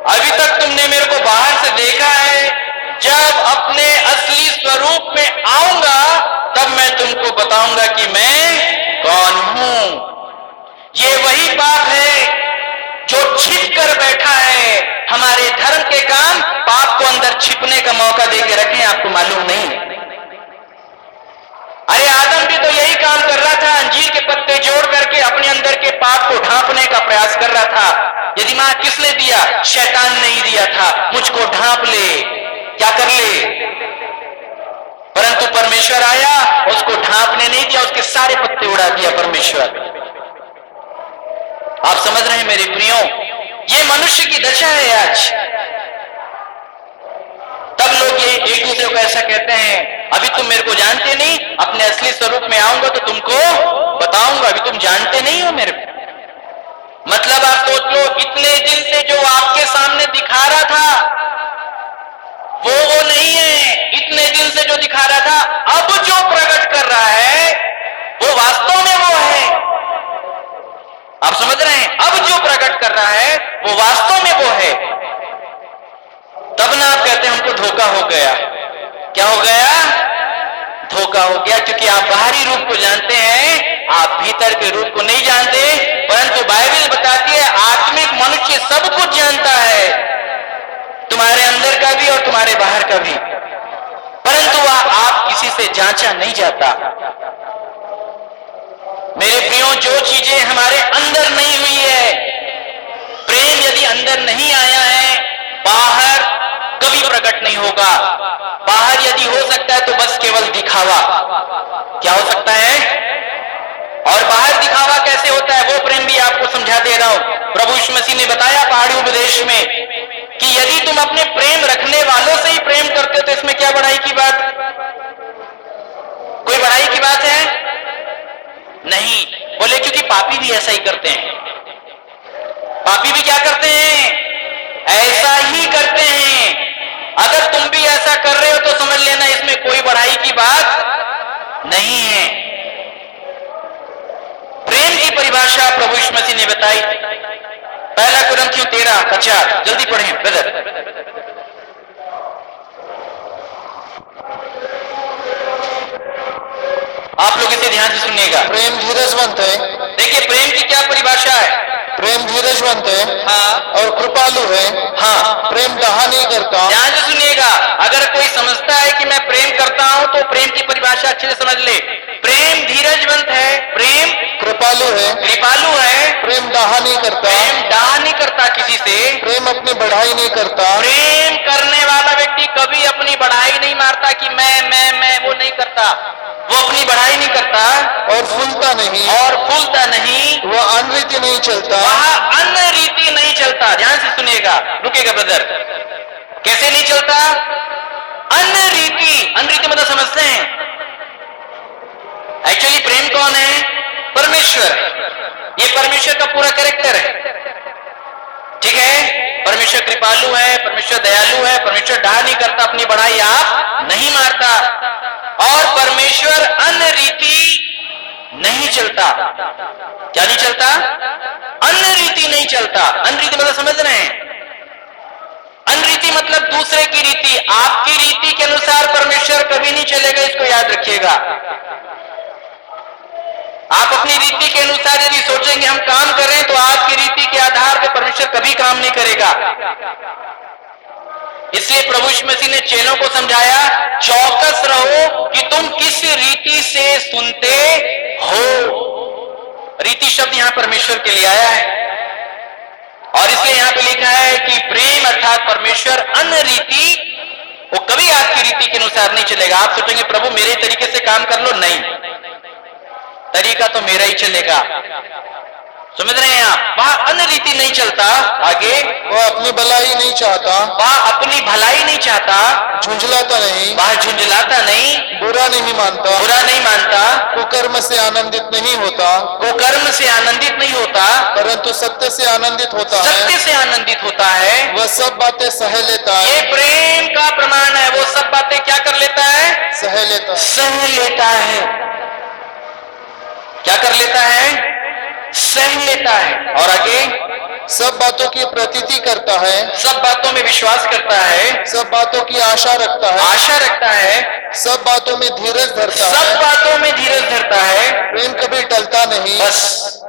अभी तक तुमने मेरे को बाहर से देखा है, जब अपने असली स्वरूप में आऊंगा तब मैं तुमको बताऊंगा कि मैं कौन हूं। ये वही पाप है जो छिप कर बैठा है। हमारे धर्म के काम पाप को अंदर छिपने का मौका देके रखे, आपको मालूम नहीं। अरे आदम भी तो यही काम कर रहा था, अंजीर के पत्ते जोड़ करके अपने अंदर के पाप को ढांपने का प्रयास कर रहा था। ये दिमाग किसने दिया? शैतान ने ही दिया था, मुझको ढांप ले, क्या कर ले। परंतु परमेश्वर आया, उसको ढांपने नहीं दिया, उसके सारे पत्ते उड़ा दिया परमेश्वर। आप समझ रहे हैं मेरे प्रियो? ये मनुष्य की दशा है आज। तब लोग ये एक दूसरे को ऐसा कहते हैं, अभी तुम मेरे को जानते नहीं, अपने असली स्वरूप में आऊंगा तो तुमको बताऊंगा, अभी तुम जानते नहीं हो मेरे को। मतलब आप सोच लो, इतने दिन से जो आपके सामने दिखा रहा था वो नहीं है। इतने दिन से जो दिखा रहा था, अब जो प्रकट कर रहा है वो वास्तव में वो है। आप समझ रहे हैं? अब जो प्रकट कर रहा है वो वास्तव में वो है। कहते हैं हमको धोखा हो गया। क्या हो गया? धोखा हो गया, क्योंकि आप बाहरी रूप को जानते हैं, आप भीतर के रूप को नहीं जानते। परंतु बाइबल बताती है आत्मिक मनुष्य सब कुछ जानता है, तुम्हारे अंदर का भी और तुम्हारे बाहर का भी, परंतु वह आप किसी से जांचा नहीं जाता। मेरे प्रियो, जो चीजें हमारे अंदर नहीं हुई है, प्रेम यदि अंदर नहीं आया है, बाहर कभी प्रकट नहीं होगा। बाहर यदि हो सकता है तो बस केवल दिखावा। क्या हो सकता है? और बाहर दिखावा कैसे होता है, वो प्रेम भी आपको समझा दे रहा हूं। प्रभु यीशु मसीह ने बताया पहाड़ी उपदेश में कि यदि तुम अपने प्रेम रखने वालों से ही प्रेम करते हो तो इसमें क्या बढ़ाई की बात? कोई बढ़ाई की बात है? नहीं। बोले क्योंकि पापी भी ऐसा ही करते हैं। पापी भी क्या करते हैं? ऐसा ही करते हैं। अगर तुम भी ऐसा कर रहे हो तो समझ लेना इसमें कोई बढ़ाई की बात नहीं है। प्रेम की परिभाषा प्रभु यीशु मसीह ने बताई, पहला कुरिन्थियों 13:4। जल्दी पढ़ें ब्रदर। आप लोग इसे ध्यान से सुनिएगा। प्रेम धीरजवंत है। देखिए प्रेम की क्या परिभाषा है। प्रेम धीरजवंत है, हाँ, और कृपालु है। हाँ, प्रेम दाह नहीं करता। ध्यान से सुनिएगा। अगर कोई समझता है कि मैं प्रेम करता हूं तो प्रेम की परिभाषा अच्छे से समझ ले। प्रेम धीरजवंत है, प्रेम कृपालु है, कृपालु है, प्रेम दाह नहीं करता। प्रेम डाह नहीं करता किसी से, प्रेम अपनी बढ़ाई नहीं करता। प्रेम करने वाला व्यक्ति कभी अपनी बढ़ाई नहीं मारता कि मैं वो नहीं करता। वो अपनी बढ़ाई नहीं करता और फूलता नहीं, और फूलता नहीं, वह अनरीति नहीं चलता। वह अनरीति नहीं चलता। ध्यान से सुनिएगा, रुकेगा ब्रदर। कैसे नहीं चलता? अनरीति। अनरीति मतलब समझते हैं? एक्चुअली प्रेम कौन है? परमेश्वर। ये परमेश्वर का पूरा कैरेक्टर है, ठीक है। परमेश्वर कृपालु है, परमेश्वर दयालु है, परमेश्वर डाह नहीं करता, अपनी बढ़ाई आप नहीं मारता, और परमेश्वर अनरीति नहीं चलता। क्या नहीं चलता? अनरीति नहीं चलता। अनरीति मतलब समझ रहे हैं? अनरीति मतलब दूसरे की रीति। आपकी रीति के अनुसार परमेश्वर कभी नहीं चलेगा, इसको याद रखिएगा। आप अपनी रीति के अनुसार यदि सोचेंगे हम काम कर रहे हैं, तो आपकी रीति के आधार पर परमेश्वर कभी काम नहीं करेगा। इसलिए प्रभु यीशु मसीह ने चेलों को समझाया, चौकस रहो कि तुम किस रीति से सुनते हो। रीति शब्द यहां परमेश्वर के लिए आया है, और इसलिए यहां पे लिखा है कि प्रेम अर्थात परमेश्वर अनरीति, वो कभी आपकी रीति के अनुसार नहीं चलेगा। आप सोचेंगे प्रभु मेरे तरीके से काम कर लो, नहीं, तरीका तो मेरा ही चलेगा। समझ रहे हैं आप? वह अनरीति नहीं चलता। आगे, वह अपनी भलाई नहीं चाहता। वह अपनी भलाई नहीं चाहता। झुंझलाता नहीं। वह झुंझलाता नहीं। बुरा नहीं मानता। बुरा नहीं मानता। कुकर्म से आनंदित नहीं होता। कुकर्म से आनंदित नहीं होता, परंतु सत्य से आनंदित होता है। सत्य से आनंदित होता है। वह सब बातें सह लेता ये है। प्रेम का प्रमाण है। वो सब बातें क्या कर लेता है? सह लेता है। सह लेता है। क्या कर लेता है? सह लेता है। और आगे, सब बातों की प्रतीति करता है। सब बातों में विश्वास करता है। सब बातों की आशा रखता है। आशा रखता है। सब बातों में धीरज धरता सब है। बातों में धीरज धरता है। प्रेम कभी टलता नहीं। बस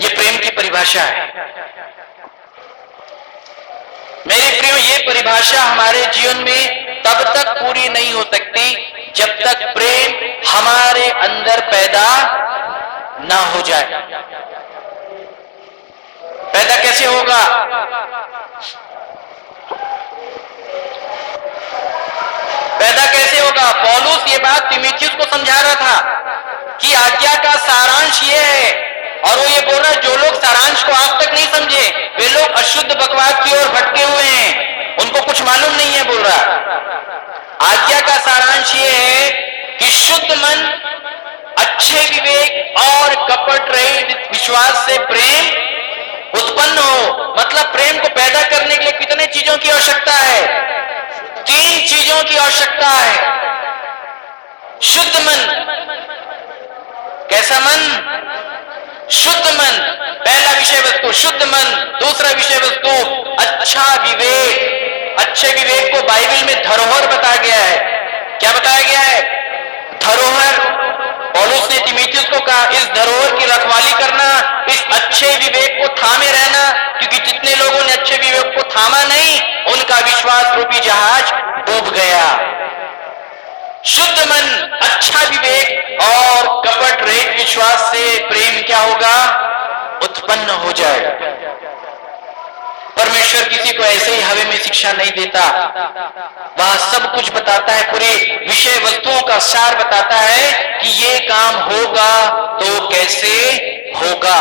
ये प्रेम की परिभाषा है। मेरे प्रियो, ये परिभाषा हमारे जीवन में तब तक पूरी नहीं हो सकती जब तक प्रेम हमारे अंदर पैदा ना हो जाए। पैदा कैसे होगा? पैदा कैसे होगा? पौलुस ये बात तीमुथियुस को समझा रहा था कि आज्ञा का सारांश ये है, और वो ये बोल रहा है जो लोग सारांश को आज तक नहीं समझे वे लोग अशुद्ध बकवास की ओर भटके हुए हैं, उनको कुछ मालूम नहीं है। बोल रहा आज्ञा का सारांश ये है कि शुद्ध मन, अच्छे विवेक और कपट रहित विश्वास से प्रेम उत्पन्न हो। मतलब प्रेम को पैदा करने के लिए कितने चीजों की आवश्यकता है? 3 चीजों की आवश्यकता है। शुद्ध मन। कैसा मन? शुद्ध मन। पहला विषय वस्तु शुद्ध मन। दूसरा विषय वस्तु अच्छा विवेक। अच्छे विवेक को बाइबल में धरोहर बताया गया है। क्या बताया गया है? धरोहर। पौलुस ने तीमुथियुस को कहा इस धरोहर की रखवाली करना, इस अच्छे विवेक को थामे रहना, क्योंकि जितने लोगों ने अच्छे विवेक को थामा नहीं, उनका विश्वास रूपी जहाज डूब गया। शुद्ध मन, अच्छा विवेक और कपट रहित विश्वास से प्रेम क्या होगा? उत्पन्न हो जाएगा। परमेश्वर किसी को ऐसे ही हवा में शिक्षा नहीं देता, वह सब कुछ बताता है, पूरे विषय वस्तुओं का सार बताता है कि ये काम होगा तो कैसे होगा।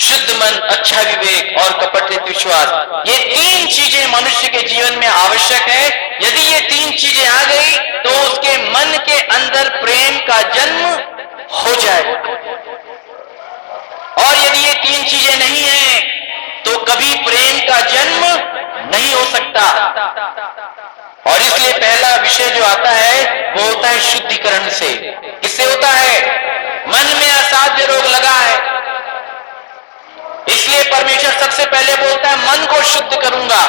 शुद्ध मन, अच्छा विवेक और कपट रहित विश्वास, ये तीन चीजें मनुष्य के जीवन में आवश्यक है। यदि ये तीन चीजें आ गई तो उसके मन के अंदर प्रेम का जन्म हो जाएगा। और यदि ये तीन चीजें नहीं है तो कभी प्रेम का जन्म नहीं हो सकता। और इसलिए पहला विषय जो आता है वो होता है शुद्धिकरण से। किससे होता है? मन में असाध्य रोग लगा है, इसलिए परमेश्वर सबसे पहले बोलता है मन को शुद्ध करूंगा।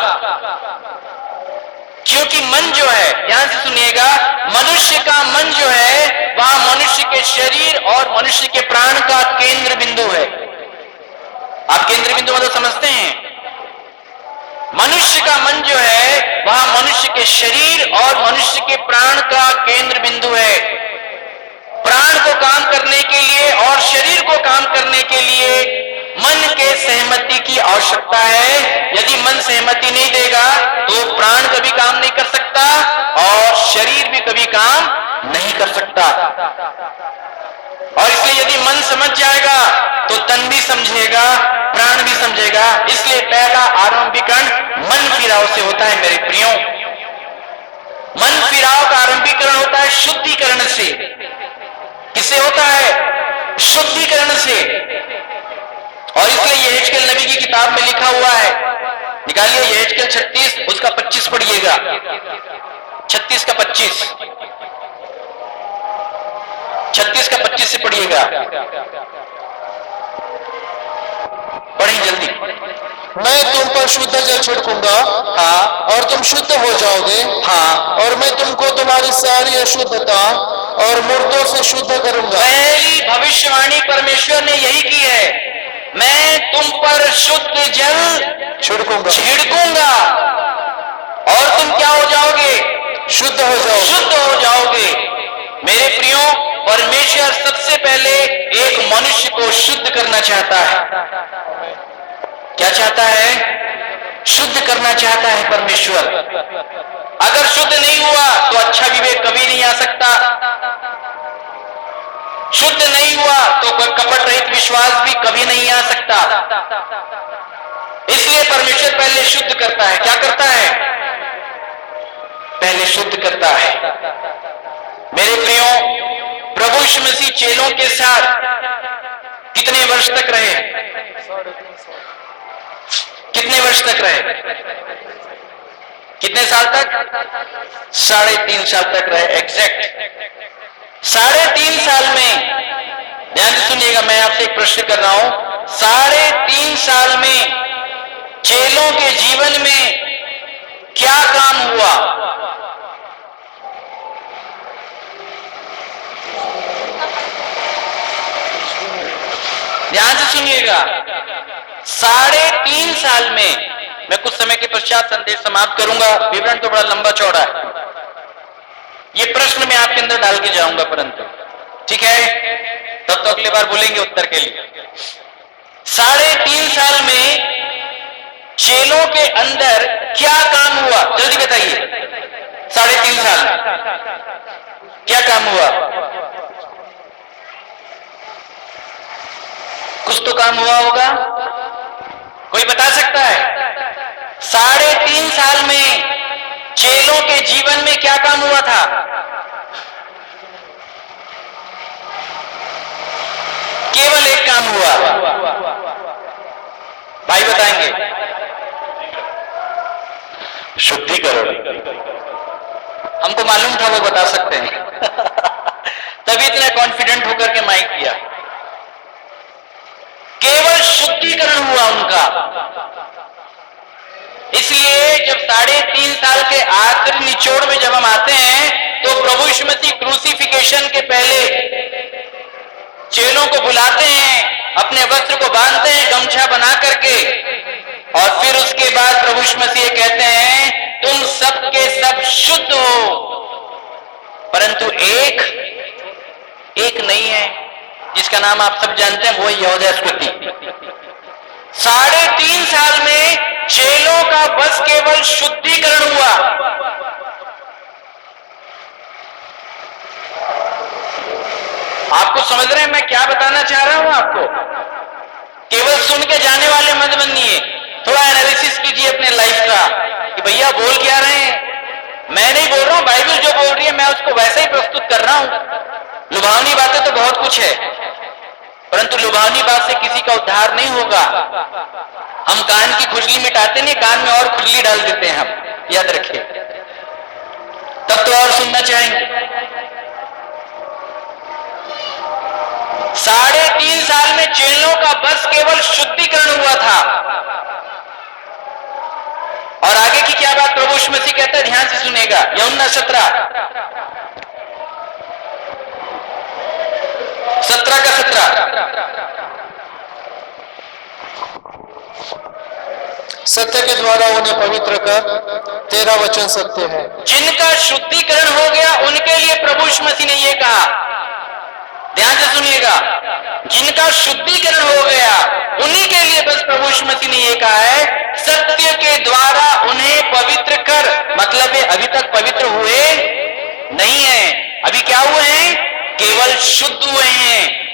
क्योंकि मन जो है, ध्यान से सुनिएगा, मनुष्य का मन जो है वह मनुष्य के शरीर और मनुष्य के प्राण का केंद्र बिंदु है। आप केंद्र बिंदु मतलब समझते हैं? मनुष्य का मन जो है वह मनुष्य के शरीर और मनुष्य के प्राण का केंद्र बिंदु है। प्राण को काम करने के लिए और शरीर को काम करने के लिए मन के सहमति की आवश्यकता है। यदि मन सहमति नहीं देगा तो प्राण कभी काम नहीं कर सकता और शरीर भी कभी काम नहीं कर सकता। और इसलिए यदि मन समझ जाएगा तो तन भी समझेगा, प्राण भी समझेगा। इसलिए पहला आरंभीकरण मन फिराव से होता है मेरे प्रियो। मन फिराव का आरंभीकरण होता है शुद्धिकरण से। किससे होता है? शुद्धिकरण से। और इसलिए यहेजकेल नबी की किताब में लिखा हुआ है, निकालिए यहेजकेल 36 उसका 25 पढ़िएगा। 36 का 25, 36 का 25 से पढ़िएगा, पढ़ें जल्दी। मैं तुम पर शुद्ध जल छिड़कूंगा, हाँ, और तुम शुद्ध हो जाओगे, हाँ, और मैं तुमको तुम्हारी सारी अशुद्धता और मूर्तों से शुद्ध करूंगा। पहली भविष्यवाणी परमेश्वर ने यही की है, मैं तुम पर शुद्ध जल छिड़कूंगा और तुम क्या हो जाओगे? शुद्ध हो जाओगे। शुद्ध हो जाओगे। मेरे प्रियो, परमेश्वर सबसे पहले एक मनुष्य को शुद्ध करना चाहता है। क्या चाहता है? शुद्ध करना चाहता है परमेश्वर। अगर शुद्ध नहीं हुआ तो अच्छा विवेक कभी नहीं आ सकता। शुद्ध नहीं हुआ तो कपट रहित विश्वास भी कभी नहीं आ सकता। इसलिए परमेश्वर पहले शुद्ध करता है। क्या करता है? पहले शुद्ध करता है। मेरे प्रियो, प्रभु यीशु मसीह चेलों के साथ कितने वर्ष तक रहे? कितने वर्ष तक रहे? कितने साल तक? 3.5 साल तक रहे। एग्जैक्ट 3.5 साल में, ध्यान से सुनिएगा, मैं आपसे एक प्रश्न कर रहा हूं। 3.5 साल में चेलों के जीवन में क्या काम हुआ? ध्यान से सुनिएगा, 3.5 साल में, मैं कुछ समय के पश्चात संदेश समाप्त करूंगा, विवरण तो बड़ा लंबा चौड़ा है, ये प्रश्न मैं आपके अंदर डाल के जाऊंगा, परंतु ठीक है, तब तो अगली बार बोलेंगे उत्तर के लिए। 3.5 साल में चेलों के अंदर क्या काम हुआ? जल्दी बताइए। 3.5 साल में क्या काम हुआ? कुछ तो काम हुआ होगा, कोई बता सकता है? 3.5 साल में चेलों के जीवन में क्या काम हुआ था? केवल एक काम हुआ। भाई बताएंगे। शुद्धिकरण। हमको मालूम था वो बता सकते हैं तभी इतना कॉन्फिडेंट होकर के माइक किया। केवल शुद्धिकरण हुआ उनका। इसलिए जब 3.5 साल के आखिरी निचोड़ में जब हम आते हैं तो प्रभु यीशु मसीह क्रूसिफिकेशन के पहले चेलों को बुलाते हैं, अपने वस्त्र को बांधते हैं गमछा बना करके, और फिर उसके बाद प्रभु यीशु मसीह कहते हैं तुम सबके सब शुद्ध हो, परंतु एक नहीं है जिसका नाम आप सब जानते हैं, वो है यहूदा इस्करियोती। 3.5 साल में चेलों का बस केवल शुद्धिकरण हुआ। आपको समझ रहे हैं मैं क्या बताना चाह रहा हूं? आपको केवल सुन के जाने वाले मत बनिए, थोड़ा एनालिसिस कीजिए अपने लाइफ का कि भैया बोल क्या रहे हैं। मैं नहीं बोल रहा हूं, बाइबल जो बोल रही है मैं उसको वैसे ही प्रस्तुत कर रहा हूं। लुभावनी बातें तो बहुत कुछ है, परंतु लुभावनी बात से किसी का उद्धार नहीं होगा। हम कान की खुजली मिटाते नहीं, कान में और खुजली डाल देते हैं हम, याद रखिए, तब तो और सुनना चाहेंगे। 3.5 साल में चेलों का बस केवल शुद्धिकरण हुआ था। और आगे की क्या बात प्रभु यीशु मसीह कहता है, ध्यान से सुनेगा। यूहन्ना 17 का 17, सत्य के द्वारा उन्हें पवित्र कर, तेरा वचन सत्य है। जिनका शुद्धिकरण हो गया उनके लिए प्रभु यीशु मसीह ने यह कहा, ध्यान से सुनिएगा, जिनका शुद्धिकरण हो गया उन्हीं के लिए बस प्रभु यीशु मसीह ने यह कहा है, सत्य के द्वारा उन्हें पवित्र कर। मतलब ये अभी तक पवित्र हुए नहीं है, अभी क्या हुए हैं? केवल शुद्ध हुए हैं।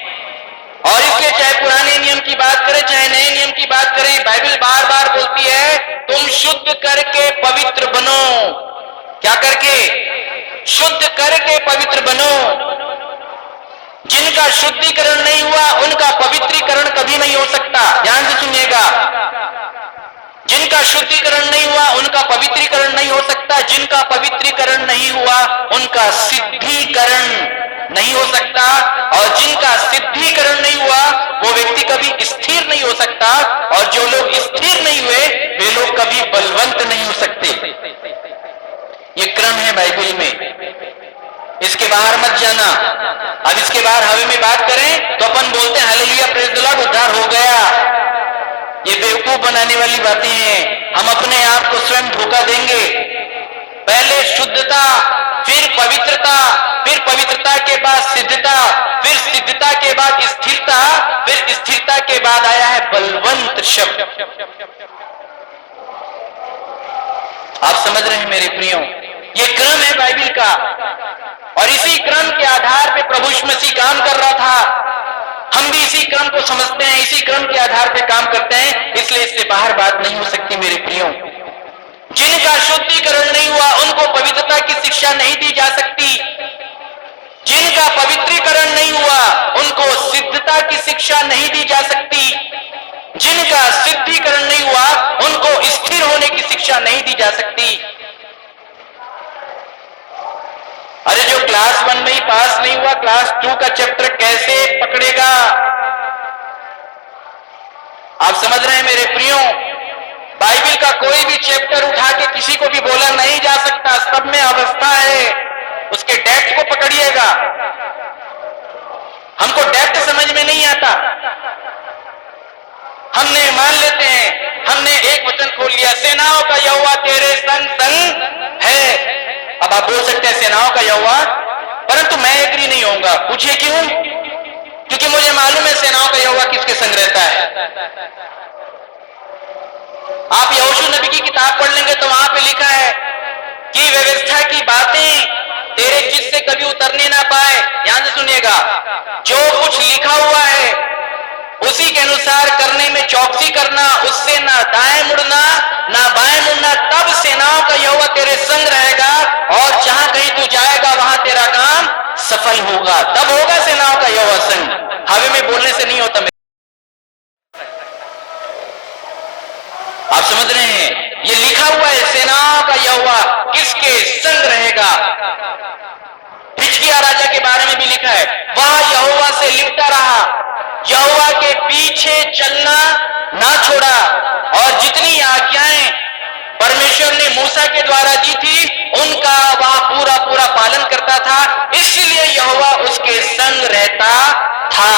और इसलिए चाहे पुराने नियम की बात करें चाहे नए नियम की बात करें, बाइबल बार बार बोलती है तुम शुद्ध करके पवित्र बनो। क्या करके? शुद्ध करके पवित्र बनो। जिनका शुद्धिकरण नहीं हुआ उनका पवित्रीकरण कभी नहीं हो सकता। ध्यान से सुनिएगा, जिनका शुद्धिकरण नहीं हुआ उनका पवित्रीकरण नहीं हो सकता। जिनका पवित्रीकरण नहीं हुआ उनका सिद्धीकरण नहीं हो सकता, और जिनका सिद्धीकरण नहीं हुआ वो व्यक्ति कभी स्थिर नहीं हो सकता, और जो लोग स्थिर नहीं हुए वे लोग कभी बलवंत नहीं हो सकते। ये क्रम है बाइबल में, इसके बाहर मत जाना। अब इसके बाहर हवे में बात करें तो अपन बोलते हैं हालेलुया प्रेज द लॉर्ड, उद्धार हो गया। ये बेवकूफ बनाने वाली बातें हैं। हम अपने आप को स्वयं धोखा देंगे। पहले शुद्धता, फिर पवित्रता, फिर पवित्रता के बाद सिद्धता, फिर सिद्धता के बाद स्थिरता, फिर स्थिरता के बाद आया है बलवंत शब्द। आप समझ रहे हैं मेरे प्रियो, ये क्रम है बाइबल का, और इसी क्रम के आधार पे प्रभु यीशु मसीह काम कर रहा था। हम भी इसी क्रम को समझते हैं, इसी क्रम के आधार पे काम करते हैं, इसलिए इससे बाहर बात नहीं हो सकती मेरे प्रियो। जिनका शुद्धिकरण नहीं हुआ उनको पवित्रता की शिक्षा नहीं दी जा सकती। जिनका पवित्रीकरण नहीं हुआ उनको सिद्धता की शिक्षा नहीं दी जा सकती। जिनका सिद्धीकरण नहीं हुआ उनको स्थिर होने की शिक्षा नहीं दी जा सकती। अरे जो क्लास 1 में ही पास नहीं हुआ, क्लास 2 का चैप्टर कैसे पकड़ेगा? आप समझ रहे हैं मेरे प्रियो, बाइबल का कोई भी चैप्टर उठा के किसी को भी बोला नहीं जा सकता, सब में अवस्था है। उसके डेप्थ को पकड़िएगा। हमको डेप्थ समझ में नहीं आता। हमने मान लेते हैं, हमने एक वचन खोल लिया, सेनाओं का यहोवा तेरे संग संग है। अब आप बोल सकते हैं सेनाओं का यहोवा, परंतु मैं एग्री नहीं होऊंगा। पूछिए क्यों? क्योंकि मुझे मालूम है सेनाओं का यहोवा किसके संग रहता है। आप यहोशू नबी की किताब पढ़ लेंगे तो वहां पे लिखा है कि व्यवस्था की बातें तेरे चित्त से कभी उतरने ना पाए। ध्यान से सुनिएगा, जो कुछ लिखा हुआ है उसी के अनुसार करने में चौकसी करना, उससे ना दाएं मुड़ना ना बाएं मुड़ना, तब सेनाओं का यहोवा तेरे संग रहेगा, और जहां कहीं तू जाएगा वहां तेरा काम सफल होगा। तब होगा सेनाओं का यहोवा संग, हवे में बोलने से नहीं होता। आप समझ रहे हैं, ये लिखा हुआ है सेनाओं का यहोवा किसके संग रहेगा। हिजकिय्याह राजा के बारे में भी लिखा है, वह यहोवा से लिपटा रहा, यहोवा के पीछे चलना ना छोड़ा, और जितनी आज्ञाएं परमेश्वर ने मूसा के द्वारा दी थी, उनका वह पूरा पूरा पालन करता था, इसलिए यहोवा उसके संग रहता था।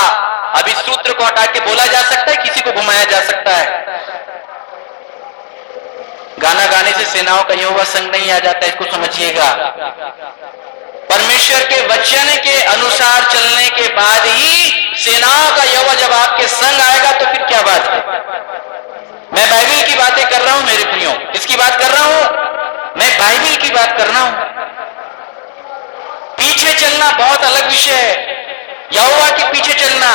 अब इस सूत्र को हटा के बोला जा सकता है, किसी को घुमाया जा सकता है। गाना गाने से सेनाओं का यहोवा संग नहीं आ जाता, इसको समझिएगा। परमेश्वर के वचन के अनुसार चलने के बाद ही सेनाओं का यहोवा जब आपके संग आएगा तो फिर क्या बात है। मैं बाइबल की बातें कर रहा हूं मेरे प्रियो, किसकी बात कर रहा हूं? मैं बाइबल की बात कर रहा हूं। पीछे चलना बहुत अलग विषय है, यहोवा के पीछे चलना।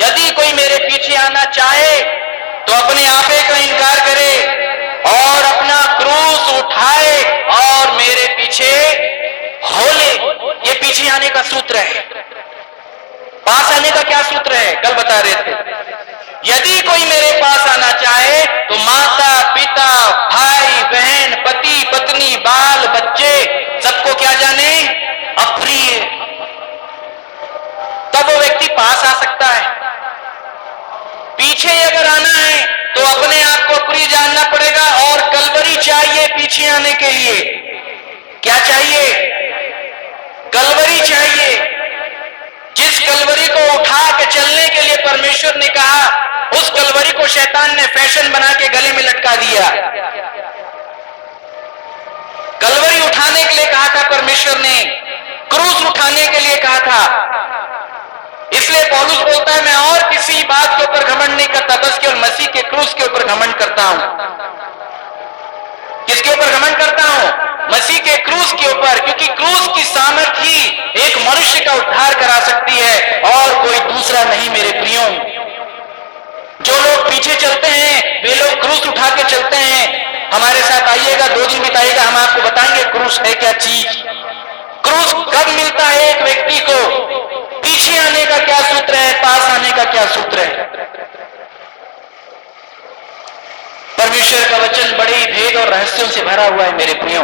यदि कोई मेरे पीछे आना चाहे तो अपने आपे का इनकार करे और अपना क्रूस उठाए और मेरे पीछे हो ले। ये पीछे आने का सूत्र है। पास आने का क्या सूत्र है? कल बता रहे थे, यदि कोई मेरे पास आना चाहे तो माता पिता भाई बहन पति पत्नी बाल बच्चे सबको क्या जाने? अप्रिय, तब वो व्यक्ति पास आ सकता है। पीछे अगर आना है तो अपने आप को अप्रिय जानना पड़ेगा और कलवरी चाहिए पीछे आने के लिए। क्या चाहिए? कलवरी चाहिए। जिस कलवरी को उठा के चलने के लिए परमेश्वर ने कहा, उस कलवरी को शैतान ने फैशन बना के गले में लटका दिया। कलवरी उठाने के लिए कहा था परमेश्वर ने, क्रूस उठाने के लिए कहा था। इसलिए पौलुस बोलता है, मैं और किसी बात के ऊपर घमंड नहीं करता, बस केवल मसीह के क्रूस के ऊपर घमंड करता हूं। किसके ऊपर घमंड करता हूं? मसीह के क्रूस के ऊपर, क्योंकि क्रूस की सामर्थ्य ही एक मनुष्य का उद्धार करा सकती है और कोई दूसरा नहीं। मेरे प्रियो, जो लोग पीछे चलते हैं वे लोग क्रूस उठा के चलते हैं। हमारे साथ आइएगा, 2 दिन बिताइएगा, हम आपको बताएंगे क्रूस है क्या चीज। क्रूस कब मिलता है एक व्यक्ति को? पीछे आने का क्या सूत्र है, पास आने का क्या सूत्र है? परमेश्वर का वचन बड़े ही भेद और रहस्यों से भरा हुआ है मेरे प्रियो।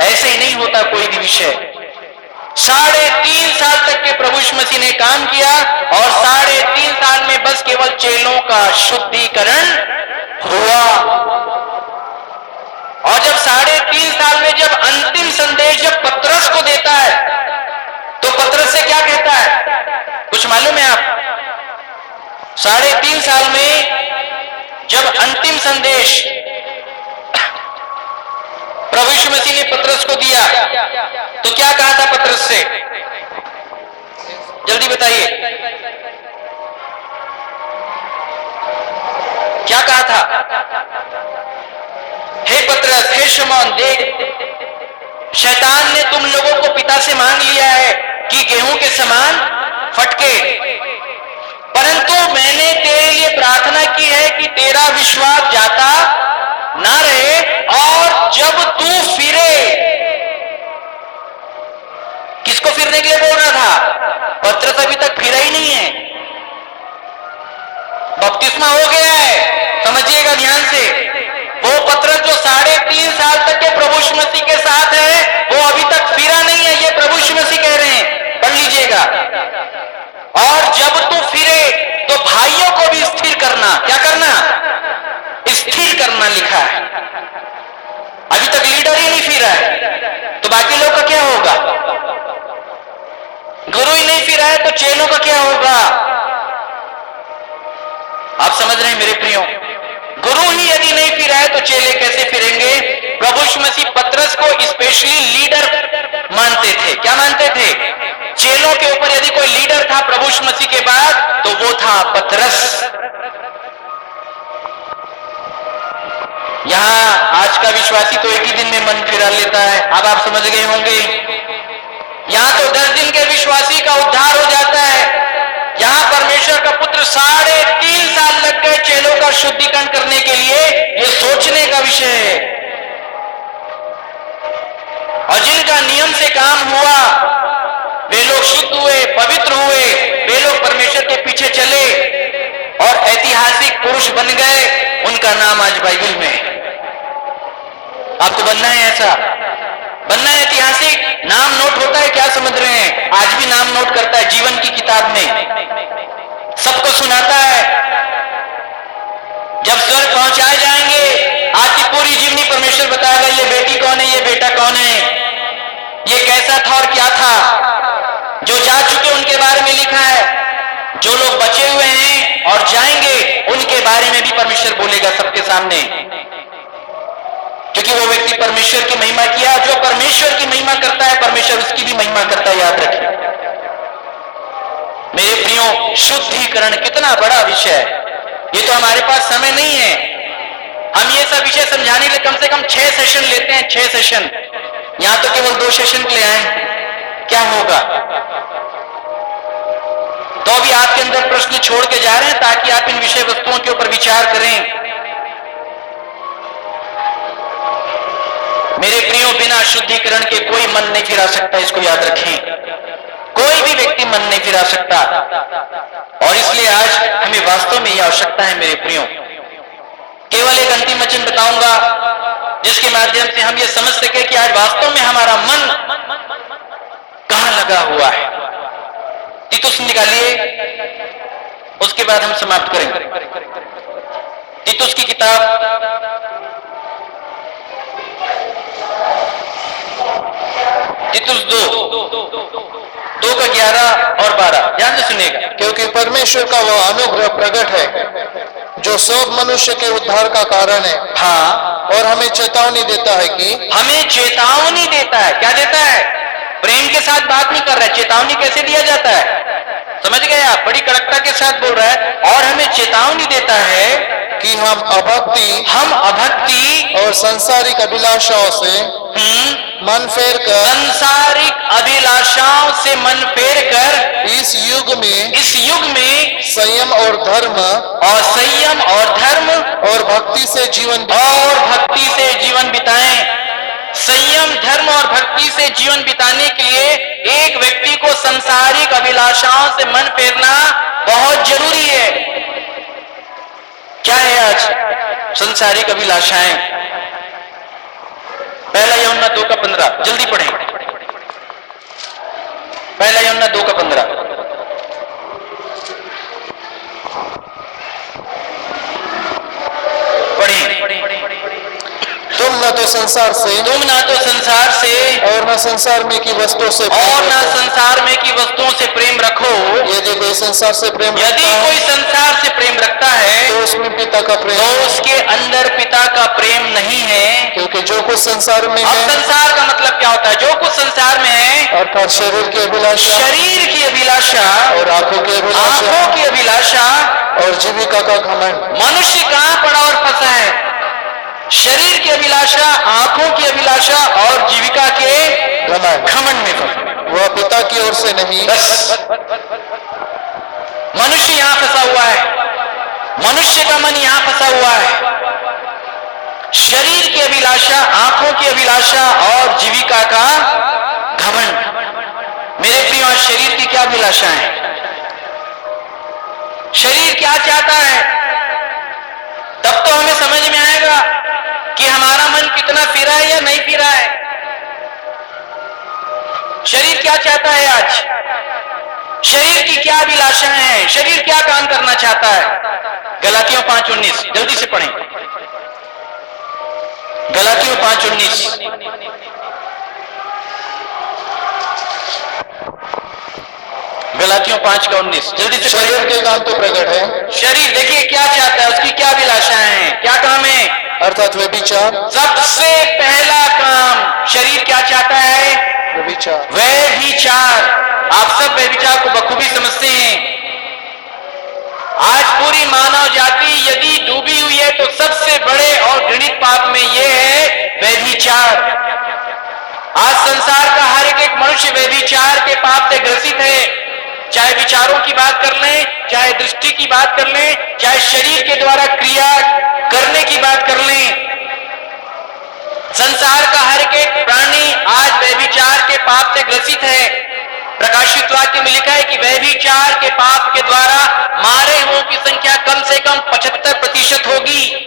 ऐसे ही नहीं होता कोई भी विषय। 3.5 साल तक के प्रभु यीशु मसीह ने काम किया और 3.5 साल में बस केवल चेलों का शुद्धिकरण हुआ। और जब 3.5 साल में जब अंतिम संदेश जब पतरस को देता है तो पतरस से क्या कहता है? कुछ मालूम है आप? 3.5 साल में जब अंतिम संदेश प्रभु यीशु मसीह ने पतरस को दिया तो क्या कहा था पतरस से? जल्दी बताइए, क्या कहा था? हे पतरस, हे शमौन, देख शैतान ने तुम लोगों को पिता से मांग लिया है कि गेहूं के समान फटके, परंतु मैंने तेरे लिए प्रार्थना की है कि तेरा विश्वास जाता ना रहे और जब तू फिरे। किसको फिरने के लिए बोल रहा था? पतरस अभी तक फिरा ही नहीं है, बपतिस्मा हो गया है। समझिएगा ध्यान से, वो पतरस जो 3.5 साल तक के प्रभु यीशु मसीह के साथ है वो अभी तक फिरा नहीं है, ये प्रभु यीशु मसीह कह रहे हैं, पढ़ लीजिएगा। और जब तू फिरे तो भाइयों को भी स्थिर करना। क्या करना? स्थिर करना लिखा है। अभी तक लीडर ही नहीं फिरा है तो बाकी लोग का क्या होगा? गुरु ही नहीं फिरा है तो चेलों का क्या होगा? आप समझ रहे हैं मेरे प्रियो? गुरु ही यदि नहीं फिरा है तो चेले कैसे फिरेंगे? प्रभु यीशु मसीह पतरस को स्पेशली लीडर मानते थे। क्या मानते थे? चेलों के ऊपर यदि कोई लीडर था प्रभु यीशु मसीह के बाद तो वो था पतरस। यहां आज का विश्वासी तो एक ही दिन में मन फिरा लेता है। अब आप समझ गए होंगे, यहां तो 10 दिन के विश्वासी का उद्धार हो जाता है। यहां परमेश्वर का पुत्र 3.5 साल लग गए चेलों का शुद्धिकरण करने के लिए। ये सोचने का विषय है। और जिनका नियम से काम हुआ वे लोग शुद्ध हुए, पवित्र हुए, वे लोग परमेश्वर के पीछे चले और ऐतिहासिक पुरुष बन गए। उनका नाम आज बाइबल में है। आपको बनना है ऐसा, बनना है ऐतिहासिक। नाम नोट होता है, क्या समझ रहे हैं? आज भी नाम नोट करता है जीवन की किताब में, सबको सुनाता है। जब स्वर्ग पहुंचाए जाएंगे, आपकी पूरी जीवनी परमेश्वर बताएगा ये बेटी कौन है, ये बेटा कौन है, ये कैसा था और क्या था। जो जा चुके उनके बारे में लिखा है, जो लोग बचे हुए हैं और जाएंगे उनके बारे में भी परमेश्वर बोलेगा सबके सामने, क्योंकि वो व्यक्ति परमेश्वर की महिमा किया। जो परमेश्वर की महिमा करता है परमेश्वर उसकी भी महिमा करता है, याद रखिए। मेरे प्रियो, शुद्धिकरण कितना बड़ा विषय है। ये तो हमारे पास समय नहीं है, हम ये सब विषय समझाने के लिए कम से कम 6 सेशन लेते हैं, 6 सेशन। यहां तो केवल 2 सेशन के लिए आए, क्या होगा। तो अभी आपके अंदर प्रश्न छोड़ के जा रहे हैं ताकि आप इन विषय वस्तुओं के ऊपर विचार करें। मेरे प्रियो, बिना शुद्धिकरण के कोई मन नहीं फिरा सकता, इसको याद रखें। कोई भी व्यक्ति मन नहीं फिरा सकता, और इसलिए आज हमें वास्तव में यह आवश्यकता है मेरे प्रियो। केवल एक अंतिम वचन बताऊंगा जिसके माध्यम से हम ये समझ सके कि आज वास्तव में हमारा मन कहां लगा हुआ है। तीतुस निकालिए, उसके बाद हम समाप्त करेंगे। तीतुस की किताब, तीतुस 2 का 11 और 12, ध्यान से सुनिएगा। क्योंकि परमेश्वर का वह अनुग्रह प्रकट है जो सब मनुष्य के उद्धार का कारण है। हाँ, और हमें चेतावनी देता है कि, हमें चेतावनी देता है। क्या देता है? प्रेम के साथ बात नहीं कर रहा है। चेतावनी कैसे दिया जाता है, समझ गए आप? बड़ी कड़कता के साथ बोल रहा है। और हमें चेतावनी देता है कि हम अभक्ति और सांसारिक अभिलाषाओं से मन फेर कर, सांसारिक अभिलाषाओं से मन फेर कर इस युग में संयम और धर्म और भक्ति से जीवन बिताएं। संयम, धर्म और भक्ति से जीवन बिताने के लिए एक व्यक्ति को सांसारिक अभिलाषाओं से मन फेरना बहुत जरूरी है। क्या है आज सांसारिक अभिलाषाएं? पहला यूहन्ना 2 का 15, जल्दी पढ़ें। पहला यूहन्ना 2 का 15। तुम न तो संसार से और न संसार में की वस्तुओं से प्रेम रखो। यदि कोई संसार से प्रेम रखता है तो उसमें पिता का प्रेम, तो उसके अंदर पिता का प्रेम नहीं है। क्योंकि जो कुछ संसार में है, संसार का मतलब क्या होता है? जो कुछ संसार में है अर्थात शरीर की अभिलाषा और आंखों की अभिलाषा और जीविका का घमंड। मनुष्य कहां पड़ा और फंसा है? शरीर की अभिलाषा, आंखों की अभिलाषा और जीविका के घमंड में फंसा। वह पिता की ओर से नहीं। मनुष्य यहां फंसा हुआ है, मनुष्य का मन यहां फंसा हुआ है। शरीर की अभिलाषा, आंखों की अभिलाषा और जीविका का घमंड। मेरे प्रिय, आज शरीर की क्या अभिलाषा है? शरीर क्या चाहता है? तब तो हमें समझ में आएगा कि हमारा मन कितना फिरा है या नहीं फिरा है। शरीर क्या चाहता है आज? शरीर की क्या अभिलाषाएं हैं? शरीर क्या काम करना चाहता है? गलातियों 5:19, जल्दी से पढ़ें। गलातियों 5:19। गलातियों 5:19, जल्दी से। शरीर के काम तो प्रकट है। शरीर देखिए क्या चाहता है, उसकी क्या अभिलाषाएं हैं, क्या काम है? अर्थात व्यभिचार। सबसे पहला काम शरीर क्या चाहता है? व्यभिचार। आप सब व्यभिचार को बखूबी समझते हैं। आज पूरी मानव जाति यदि डूबी हुई है तो सबसे बड़े और घृणित पाप में यह है व्यभिचार। आज संसार का हर एक मनुष्य व्यभिचार के पाप से ग्रसित है। चाहे विचारों की बात कर लें, चाहे दृष्टि की बात कर लें, चाहे शरीर के द्वारा क्रिया करने की बात कर लें। संसार का हर एक प्राणी आज व्यभिचार के पाप से ग्रसित है। प्रकाशित वाक्य में लिखा है कि व्यभिचार के पाप के द्वारा मारे हुओं की संख्या कम से कम 75% होगी।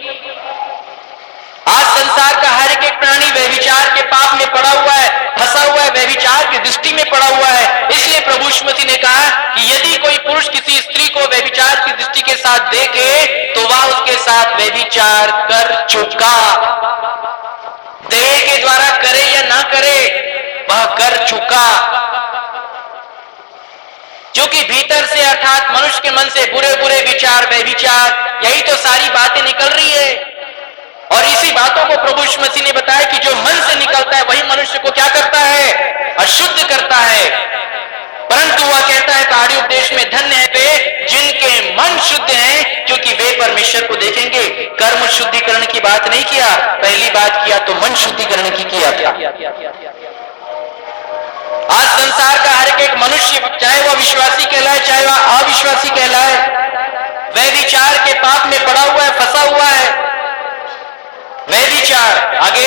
आज संसार का हर एक प्राणी व्यभिचार के पाप में पड़ा हुआ है, फंसा हुआ है, व्यभिचार की दृष्टि में पड़ा हुआ है। इसलिए प्रभु यीशु मसीह ने कहा कि यदि कोई पुरुष किसी स्त्री को व्यभिचार की दृष्टि के साथ देखे तो वह उसके साथ व्यभिचार कर चुका। देह के द्वारा करे या ना करे, वह कर चुका। क्योंकि भीतर से अर्थात मनुष्य के मन से बुरे बुरे विचार, व्यभिचार, यही तो सारी बातें निकल रही है। और इसी बातों को प्रभु यीशु मसीह ने बताया कि जो मन से निकलता है वही मनुष्य को क्या करता है? अशुद्ध करता है। परंतु वह कहता है पहाड़ी उपदेश में, धन्य है वे जिनके मन शुद्ध हैं, क्योंकि वे परमेश्वर को देखेंगे। कर्म शुद्धिकरण की बात नहीं किया, पहली बात किया तो मन शुद्धिकरण की किया था। आज संसार का हर एक मनुष्य, चाहे वह विश्वासी कहलाए चाहे वह अविश्वासी कहलाए, वह विचार के पाप में पड़ा हुआ है, फंसा हुआ है। वह विचार आगे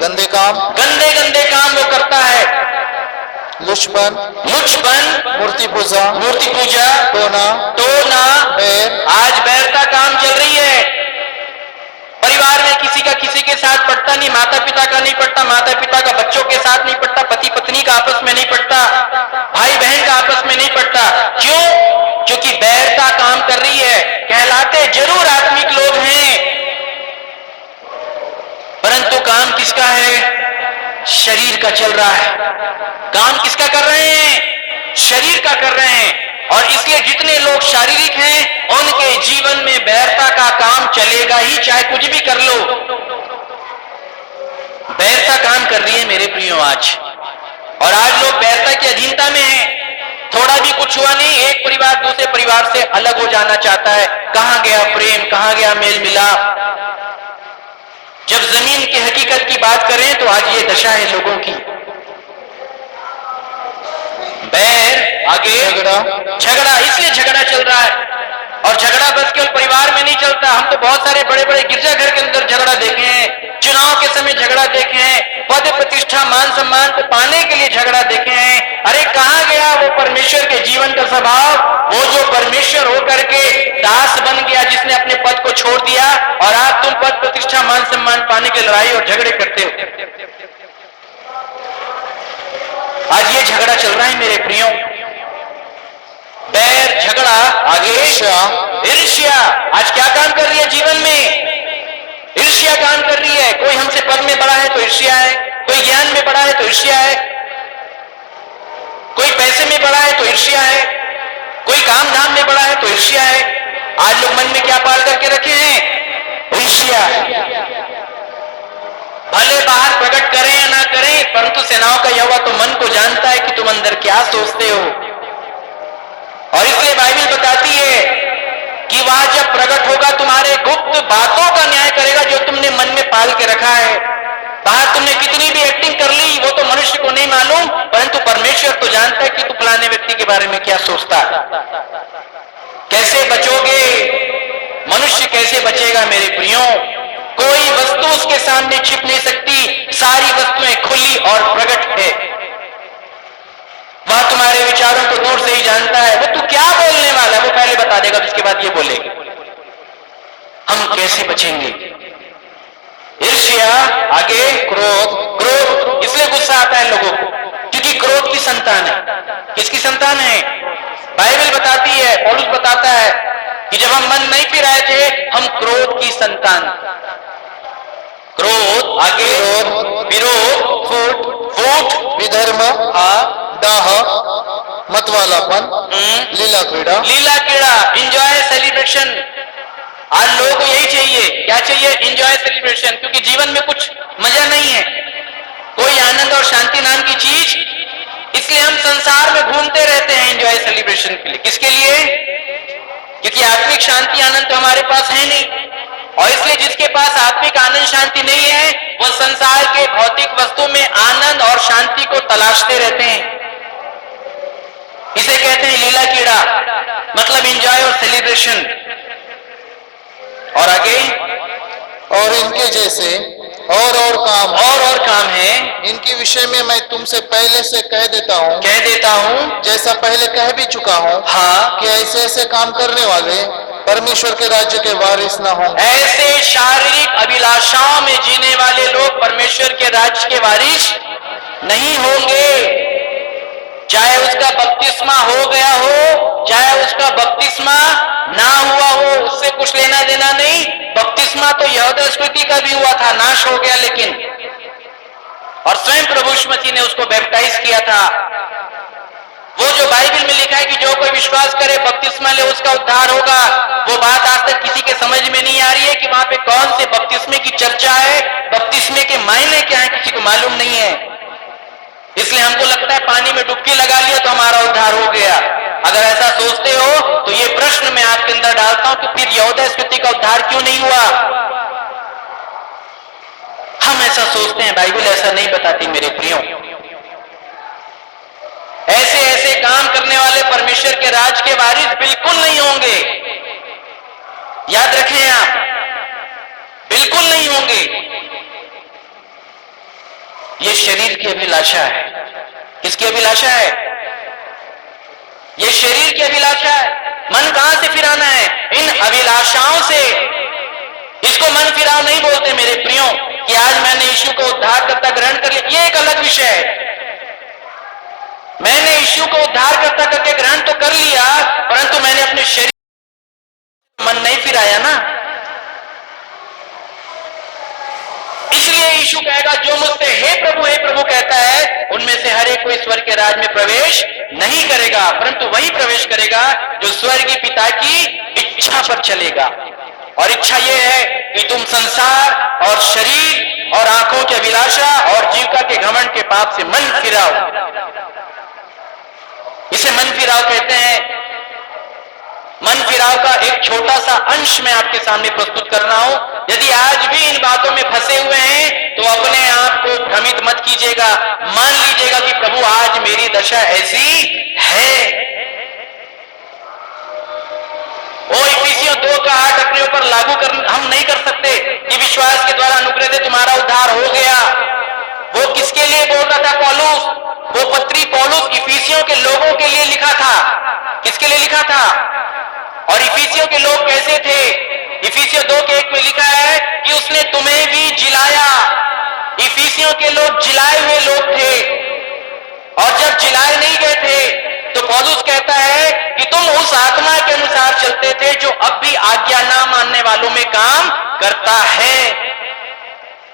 गंदे काम, गंदे गंदे काम वो करता है। लुचपन, मूर्ति पूजा, टोना, बैर। आज बैर का काम चल रही है। परिवार में किसी का किसी के साथ पड़ता नहीं, माता पिता का नहीं पड़ता, माता पिता का बच्चों के साथ नहीं पड़ता, पति पत्नी का आपस में नहीं पड़ता, भाई बहन का आपस में नहीं पड़ता। क्यों? क्योंकि बैरता काम कर रही है। कहलाते जरूर आत्मिक लोग हैं, परंतु काम किसका है? शरीर का चल रहा है। काम किसका कर रहे हैं? शरीर का कर रहे हैं। और इसलिए जितने लोग शारीरिक हैं उनके जीवन में बैरता का काम चलेगा ही, चाहे कुछ भी कर लो। बैरता काम कर रही है मेरे प्रियो आज। और आज लोग बैरता की अधीनता में हैं। थोड़ा भी कुछ हुआ नहीं, एक परिवार दूसरे परिवार से अलग हो जाना चाहता है। कहां गया प्रेम, कहां गया मेल मिलाप? जब जमीन की हकीकत की बात करें तो आज ये दशा है लोगों की। बैर, आगे झगड़ा, इसलिए झगड़ा चल रहा है। और झगड़ा बस केवल परिवार में नहीं चलता। हम तो बहुत सारे बड़े बड़े गिरजाघर के अंदर झगड़ा देखे हैं, चुनाव के समय झगड़ा देखे हैं, पद प्रतिष्ठा मान सम्मान को पाने के लिए झगड़ा देखे हैं। अरे कहां गया वो परमेश्वर के जीवन का स्वभाव? वो जो परमेश्वर होकर के दास बन गया, जिसने अपने पद को छोड़ दिया, और आज तुम पद प्रतिष्ठा मान सम्मान पाने के लड़ाई और झगड़े करते हो। आज ये झगड़ा चल रहा है मेरे प्रियो। बैर, झगड़ा, आगे ईर्ष्या। आज क्या काम कर रही है जीवन में? ईर्ष्या काम कर रही है। कोई हमसे पद में बड़ा है तो ईर्ष्या है, कोई ज्ञान में बड़ा है तो ईर्ष्या है, कोई पैसे में बड़ा है तो ईर्ष्या है, कोई काम धाम में बड़ा है तो ईर्ष्या है। आज लोग मन में क्या पाल करके रखे हैं? ईर्ष्या। भले बाहर प्रकट करें या ना करें, परंतु सेनाओं का यहोवा तो मन को जानता है कि तुम अंदर क्या सोचते हो। और इसलिए बाइबल बताती है कि वह जब प्रकट होगा तुम्हारे गुप्त बातों का न्याय करेगा, जो तुमने मन में पाल के रखा है। बाहर तुमने कितनी भी एक्टिंग कर ली, वो तो मनुष्य को नहीं मालूम, परंतु परमेश्वर तो जानता है कि तू फलाने व्यक्ति के बारे में क्या सोचता है। कैसे बचोगे? मनुष्य कैसे बचेगा मेरे प्रियो? कोई वस्तु उसके सामने छिप नहीं सकती, सारी वस्तुएं खुली और प्रकट है। वह तुम्हारे विचारों को दूर से ही जानता है। वो तू क्या बोलने वाला है वो पहले बता देगा, उसके बाद ये बोलेगा। हम कैसे बचेंगे? ईर्ष्या, आगे क्रोध। इसलिए गुस्सा आता है लोगों को, क्योंकि क्रोध की संतान है। किसकी संतान है? बाइबल बताती है, पौलुस बताता है कि जब हम मन नहीं पी रहे थे, हम क्रोध की संतान। क्रोध, आगे विरोध, फूट, विधर्म, दाह, मतवालापन, लीला क्रीड़ा, एंजॉय, सेलिब्रेशन। आज लोगों को यही चाहिए। क्या चाहिए? Enjoy, celebration. क्योंकि जीवन में कुछ मजा नहीं है, कोई आनंद और शांति नाम की चीज। इसलिए हम संसार में घूमते रहते हैं एंजॉय, सेलिब्रेशन के लिए। किसके लिए? क्योंकि आत्मिक शांति आनंद तो हमारे पास है नहीं। और इसलिए जिसके पास आत्मिक आनंद शांति नहीं है, वह संसार के भौतिक वस्तु में आनंद और शांति को तलाशते रहते हैं। इसे कहते हैं लीला कीड़ा, मतलब एंजॉय और सेलिब्रेशन। और आगे, और इनके जैसे और काम है, इनके विषय में मैं तुमसे पहले से कह देता हूँ, जैसा पहले कह भी चुका हूँ, कि ऐसे ऐसे काम करने वाले परमेश्वर के राज्य के वारिस ना हों। ऐसे शारीरिक अभिलाषाओं में जीने वाले लोग परमेश्वर के राज्य के वारिस नहीं होंगे। चाहे उसका बपतिस्मा हो गया हो, चाहे उसका बपतिस्मा ना हुआ हो, उससे कुछ लेना देना नहीं। बपतिस्मा तो यहूदा संस्कृति का भी हुआ था, नाश हो गया, लेकिन और स्वयं प्रभु यीशु मसीह ने उसको बैप्टाइज किया था। वो जो बाइबल में लिखा है कि जो कोई विश्वास करे, बपतिस्मा ले, उसका उद्धार होगा, वो बात आज तक किसी के समझ में नहीं आ रही है कि वहां पे कौन से बपतिस्मे की चर्चा है, बपतिस्मे के मायने क्या है, किसी को मालूम नहीं है। इसलिए हमको लगता है पानी में डुबकी लगा लिया तो हमारा उद्धार हो गया। अगर ऐसा सोचते हो तो ये प्रश्न मैं आपके अंदर डालता हूं कि फिर यहूदा संस्कृति का उद्धार क्यों नहीं हुआ? हम ऐसा सोचते हैं, बाइबल ऐसा नहीं बताती मेरे प्रियो। ऐसे ऐसे काम करने वाले परमेश्वर के राज के वारिस बिल्कुल नहीं होंगे, याद रखें आप, बिल्कुल नहीं होंगे। ये शरीर की अभिलाषा है। किसकी अभिलाषा है? ये शरीर की अभिलाषा है। मन कहां से फिराना है? इन अभिलाषाओं से। इसको मन फिराव नहीं बोलते मेरे प्रियो कि आज मैंने यीशु को उद्धारकर्ता ग्रहण कर लिया, ये एक अलग विषय है। मैंने यीशु को उद्धारकर्ता करके ग्रहण तो कर लिया, परंतु मैंने अपने शरीर मन नहीं फिराया ना। इसलिए यीशु कहेगा, जो मुझसे हे प्रभु कहता है, उनमें से हर एक को ईश्वर के राज में प्रवेश नहीं करेगा, परंतु वही प्रवेश करेगा जो स्वर्गीय पिता की इच्छा पर चलेगा। और इच्छा यह है कि तुम संसार और शरीर और आंखों की अभिलाषा और जीविका के घमंड के पाप से मन फिराओ। इसे मन फिराव कहते हैं। मन फिराव का एक छोटा सा अंश मैं आपके सामने प्रस्तुत कर रहा हूं। यदि आज भी इन बातों में फंसे हुए हैं तो अपने आप को भ्रमित मत कीजिएगा। मान लीजिएगा कि प्रभु आज मेरी दशा ऐसी है। वो इफिसियों 2 का 8 अपने ऊपर लागू हम नहीं कर सकते कि विश्वास के द्वारा अनुग्रह से तुम्हारा उद्धार हो गया। वो किसके लिए बोल रहा था पौलुस? वो पत्री पौलुस इफिसियों के लोगों के लिए लिखा था। किसके लिए लिखा था? और इफिसियों के लोग कैसे थे? इफिसियों 2 के 1 में लिखा है कि उसने तुम्हें भी जिलाया। इफिसियों के लोग जिलाए हुए लोग थे, और जब जिलाए नहीं गए थे तो पौलुस कहता है कि तुम उस आत्मा के अनुसार चलते थे जो अब भी आज्ञा ना मानने वालों में काम करता है।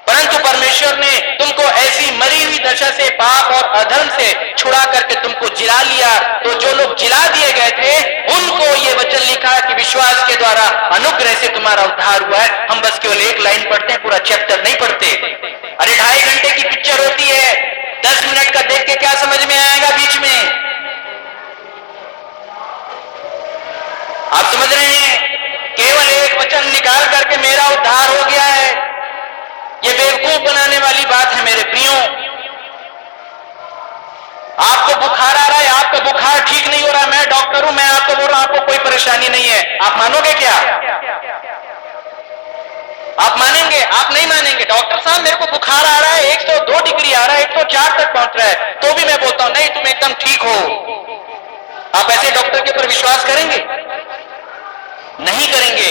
परंतु परमेश्वर ने तुमको ऐसी मरी हुई दशा से, पाप और अधर्म से छुड़ा करके तुमको जिला लिया। तो जो लोग जिला दिए गए थे उनको ये वचन लिखा कि विश्वास के द्वारा अनुग्रह से तुम्हारा उद्धार हुआ है। हम बस केवल 1 लाइन पढ़ते हैं, पूरा चैप्टर नहीं पढ़ते। अरे 2.5 घंटे की पिक्चर होती है, 10 मिनट का देख के क्या समझ में आएगा बीच में? आप समझ रहे हैं? केवल एक वचन निकाल करके मेरा उद्धार हो गया है, ये बेवकूफ बनाने वाली बात है मेरे प्रियो। आपको बुखार आ रहा है, आपका बुखार ठीक नहीं हो रहा, मैं डॉक्टर हूं, मैं आपको बोल रहा हूं आपको कोई परेशानी नहीं है, आप मानोगे क्या? आप मानेंगे? आप नहीं मानेंगे। डॉक्टर साहब मेरे को बुखार आ रहा है, 102 डिग्री आ रहा है, 104 तक पहुंच रहा है, तो भी मैं बोलता हूं नहीं तुम एकदम ठीक हो। आप ऐसे डॉक्टर के ऊपर विश्वास करेंगे? नहीं करेंगे।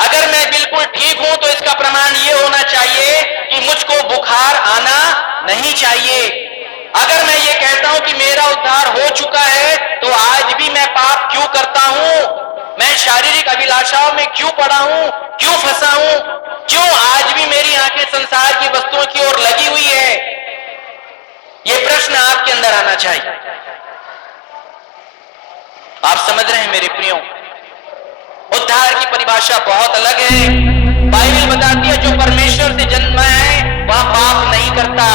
अगर मैं बिल्कुल ठीक हूं तो इसका प्रमाण यह होना चाहिए कि मुझको बुखार आना नहीं चाहिए। अगर मैं ये कहता हूं कि मेरा उद्धार हो चुका है तो आज भी मैं पाप क्यों करता हूं? मैं शारीरिक अभिलाषाओं में क्यों पड़ा हूं? क्यों फंसा हूं? क्यों आज भी मेरी आंखें संसार की वस्तुओं की ओर लगी हुई है? यह प्रश्न आपके अंदर आना चाहिए। आप समझ रहे हैं मेरे प्रियो? उद्धार की परिभाषा बहुत अलग है। बाइबल बताती है जो परमेश्वर से जन्मा है वह पाप नहीं करता,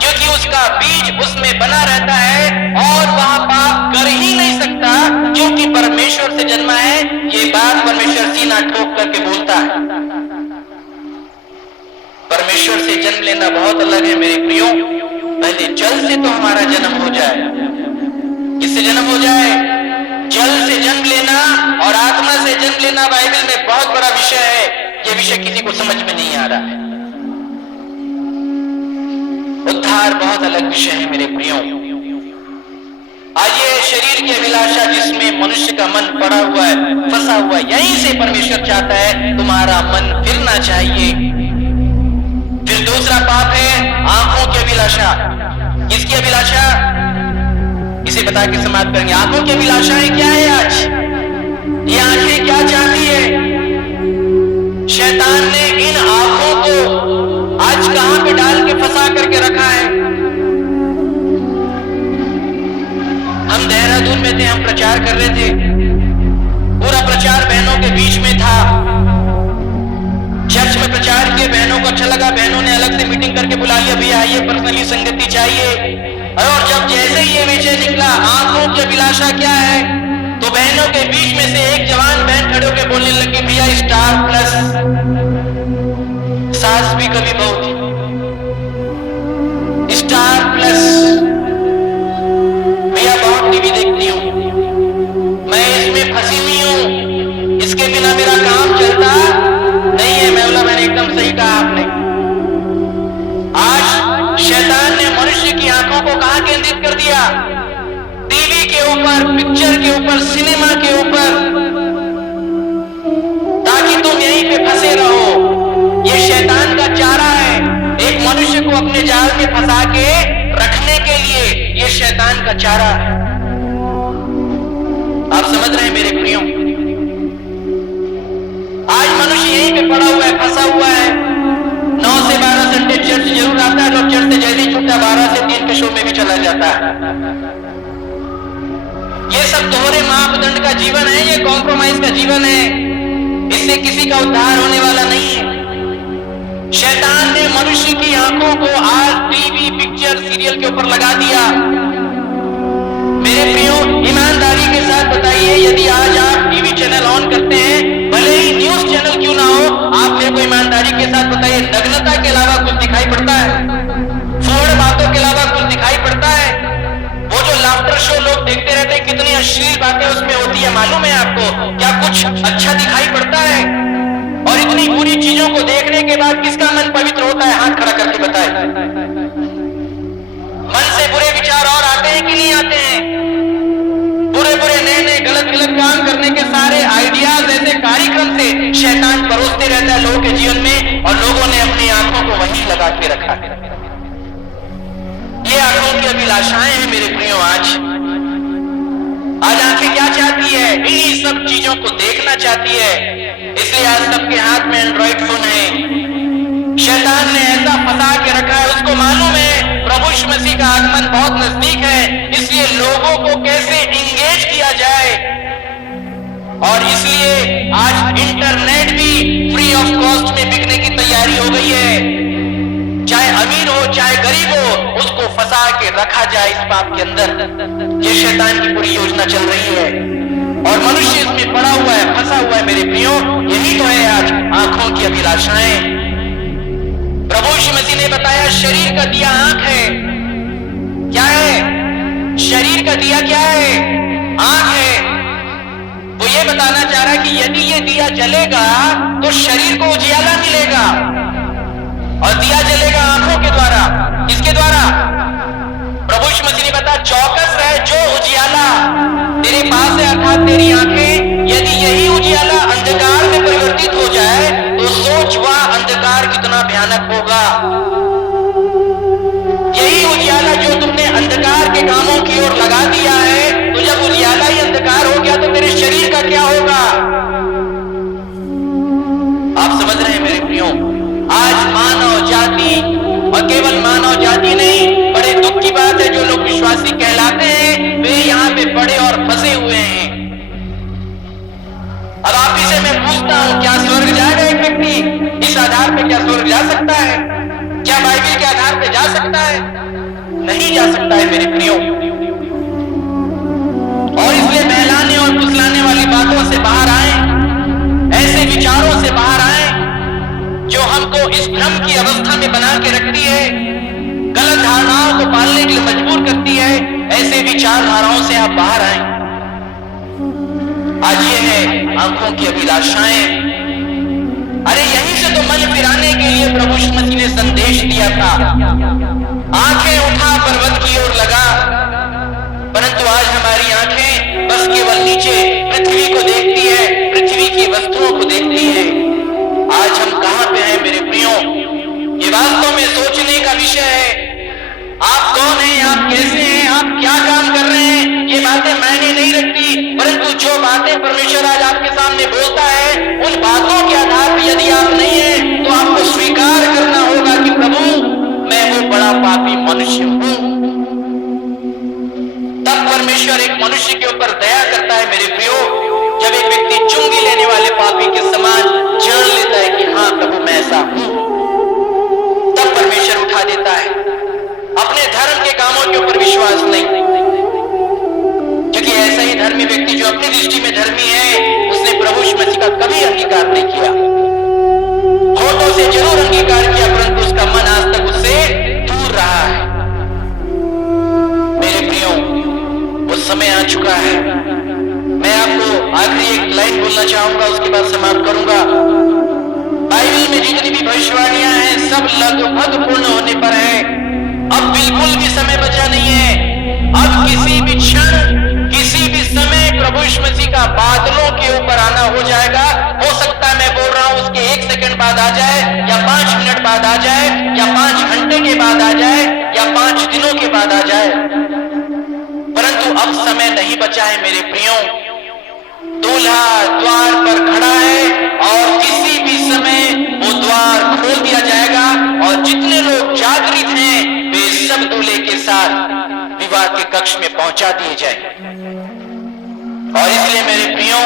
क्योंकि उसका बीज उसमें बना रहता है और वह पाप कर ही नहीं सकता, क्योंकि परमेश्वर से जन्मा है। ये बात परमेश्वर सीना ठोक करके बोलता है। परमेश्वर से जन्म लेना बहुत अलग है मेरे प्रियो। पहले जल से तो हमारा जन्म हो जाए। किससे जन्म हो जाए? जल से जन्म लेना और आत्मा से जन्म लेना बाइबल में बहुत बड़ा विषय है। यह विषय किसी को समझ में नहीं आ रहा है। उद्धार बहुत अलग विषय है मेरे प्रियो। आज ये शरीर की अभिलाषा जिसमें मनुष्य का मन पड़ा हुआ है, फंसा हुआ है, यहीं से परमेश्वर चाहता है तुम्हारा मन फिरना चाहिए। फिर दूसरा पाप है आंखों की अभिलाषा। किसकी अभिलाषा? इसे बता के समाप्त करेंगे। आंखों की अभिलाषाएं क्या है आज? ये आंखें क्या चाहती है? शैतान ने इन आंखों को आज कहां पे डाल के फंसा करके रखा है? हम देहरादून में थे, हम प्रचार कर रहे थे, पूरा प्रचार बहनों के बीच में था। चर्च में प्रचार किए, बहनों को अच्छा लगा, बहनों ने अलग से मीटिंग करके बुला लिया, भैया आइए पर्सनली संगति चाहिए। और जब जैसे ही ये विषय निकला आंखों की अभिलाषा क्या है, तो बहनों के बीच में से एक जवान बहन खड़े होकर बोलने लगी, भैया स्टार प्लस। सास भी कभी बहू थी, स्टार प्लस। भैया बहुत टीवी देखती हूं, मैं इसमें फंसी हुई हूं, इसके बिना मेरा काम चलता नहीं है। मैं बोला, मैंने एकदम सही कहा आपने। आज शैतान ने मनुष्य की आंखों को कहां केंद्रित कर दिया? टीवी के ऊपर, पिक्चर के ऊपर, सिनेमा के ऊपर, ताकि तुम यहीं पे फंसे रहो। ये शैतान का चारा है, एक मनुष्य को अपने जाल में फंसा के रखने के लिए ये शैतान का चारा है। आप समझ रहे हैं मेरे प्रियो? आज मनुष्य यहीं पे पड़ा हुआ है, फंसा हुआ है। 9 से 12 संडे चर्च जरूर आता है, लोग चर्च से जल्दी छूटता है, 12 से 3 के शो में भी चला जाता है। ये सब दोहरे मापदंड का जीवन है, ये कॉम्प्रोमाइज का जीवन है, इससे किसी का उद्धार होने वाला नहीं है। शैतान ने मनुष्य की आंखों को आज टीवी, पिक्चर, सीरियल के ऊपर लगा दिया। मेरे प्रियो, ईमानदारी के साथ बताइए, यदि आज आप टीवी चैनल ऑन करते हैं, भले ही न्यूज चैनल क्यों ना हो, आप मेरे को ईमानदारी के साथ बताइए, नग्नता के अलावा कुछ दिखाई पड़ता है? फूहड़ बातों के अलावा कुछ दिखाई पड़ता है? वो जो लाफ्टर शो लोग देखते रहते हैं, कितनी अश्लील बातें उसमें होती है, मालूम है आपको? क्या कुछ अच्छा दिखाई पड़ता है? और इतनी बुरी चीजों को देखने के बाद किसका मन पवित्र होता है? हाथ खड़ा करके बताए। मन से बुरे विचार और आते हैं कि नहीं आते हैं? बुरे बुरे नए गलत काम करने के सारे आइडियाज, ऐसे कार्यक्रम से शैतान परोसते रहता है लोगों के जीवन में, और लोगों ने अपनी आंखों को वहीं लगा के रखा है। ये आंखों की अभिलाषाएं हैं मेरे प्रियो। आज आंखें क्या चाहती है? इन्हीं सब चीजों को देखना चाहती है। इसलिए आज सबके हाथ में एंड्रॉइड फोन है। शैतान ने ऐसा फंसा के रखा है, उसको मालूम है प्रभु यीशु मसीह का आगमन बहुत नजदीक है, इसलिए लोगों को कैसे इंगेज किया जाए। और इसलिए आज इंटरनेट भी फ्री ऑफ कॉस्ट में बिकने की तैयारी हो गई है। चाहे अमीर हो चाहे गरीब हो, उसको फंसा के रखा जाए इस पाप के अंदर। ये शैतान की पूरी योजना चल रही है और मनुष्य इसमें पड़ा हुआ है, फंसा हुआ है मेरे प्रियो। यही तो है आज आंखों की अभिलाषाएं। प्रभु यीशु मसीह ने बताया शरीर का दिया आंख है। क्या है? शरीर का दिया क्या है? आंख है। वो ये बताना चाह रहा है कि यदि ये दिया जलेगा तो शरीर को उजियाला मिलेगा, और दिया जलेगा आंखों के द्वारा। किसके द्वारा? प्रभु यीशु मसीह ने बताया चौकस है जो उजियाला तेरे पास है, अर्थात तेरी आंखें, यदि यही उजियाला अंधकार में परिवर्तित हो जाए तो सोच वह अंधकार कितना भयानक होगा। यही उजियाला जो तुमने अंधकार के कामों की ओर लगा दिया है, तो जब उजियाला ही अंधकार हो गया तो तेरे शरीर का क्या होगा? आप समझ रहे हैं मेरे प्रियो? आज मानव जाति, और केवल मानव जाति नहीं, बड़े दुख की बात है, जो लोग विश्वासी कहलाते हैं वे यहाँ पे पड़े और फंसे हुए हैं। अब आप ही से मैं पूछता हूं, क्या स्वर्ग जाएगा एक व्यक्ति? इस आधार पे क्या स्वर्ग जा सकता है? क्या बाइबल के आधार पे जा सकता है? नहीं जा सकता है मेरे प्रियो। और इसलिए बहलाने और फुसलाने वाली बातों से बाहर आए, ऐसे विचारों से बाहर आए जो हमको इस भ्रम की अवस्था में बना के रखती है, गलत धारणाओं को पालने के लिए मजबूर करती है। ऐसे विचारधाराओं से आप बाहर आए। आज ये है आंखों की अभिलाषाएं। अरे यहीं से तो मन फिराने के लिए प्रभु यीशु मसीह ने संदेश दिया था, आंखें उठा पर्वत की ओर लगा। परंतु आज हमारी आंखें बस केवल नीचे पृथ्वी को देखती है, पृथ्वी की वस्तुओं को देखती है। आज हम कहां पे हैं मेरे प्रियो? ये वास्तव में सोचने का विषय है। आप कौन हैं? आप कैसे हैं? आप क्या काम कर रहे हैं? यदि आप नहीं है तो आपको स्वीकार करना होगा कि प्रभु मैं वो बड़ा पापी मनुष्य हूं। तब परमेश्वर एक मनुष्य के ऊपर दया करता है मेरे प्रियो, जब एक व्यक्ति चुंगी लेने वाले पापी के समान जान लेता है कि हाँ प्रभु मैं ऐसा हूं, तब परमेश्वर उठा देता है। अपने धर्म के कामों के ऊपर विश्वास नहीं, क्योंकि ऐसा ही धर्मी व्यक्ति जो अपनी दृष्टि में धर्मी है उसने प्रभु यीशु मसीह का कभी अंगीकार नहीं किया। होठों से जरूर अंगीकार किया परंतु उसका मन आज तक उससे दूर रहा है। मेरे प्रियो वो समय आ चुका है। मैं आपको आखिरी एक लाइन बोलना चाहूंगा, उसके बाद समाप्त करूंगा। बाइबल में जितनी भी भविष्यवाणियां हैं सब लगभग पूर्ण होने पर है। अब बिल्कुल भी समय बचा नहीं है। अब किसी भी क्षण किसी भी समय प्रभु यीशु मसीह का बादलों के ऊपर आना हो जाएगा। हो सकता है मैं बोल रहा हूं उसके 1 सेकंड बाद आ जाए, या 5 मिनट बाद आ जाए, या 5 घंटे के बाद आ जाए, या 5 दिनों के बाद आ जाए, परंतु अब समय नहीं बचा है मेरे प्रियो। दूल्हा द्वार पर खड़ा है और किसी भी समय वो द्वार खोल दिया जाएगा और जितने लोग जागृत हैं वे सब दूल्हे के साथ विवाह के कक्ष में पहुंचा दिए जाएंगे। और इसलिए मेरे प्रियो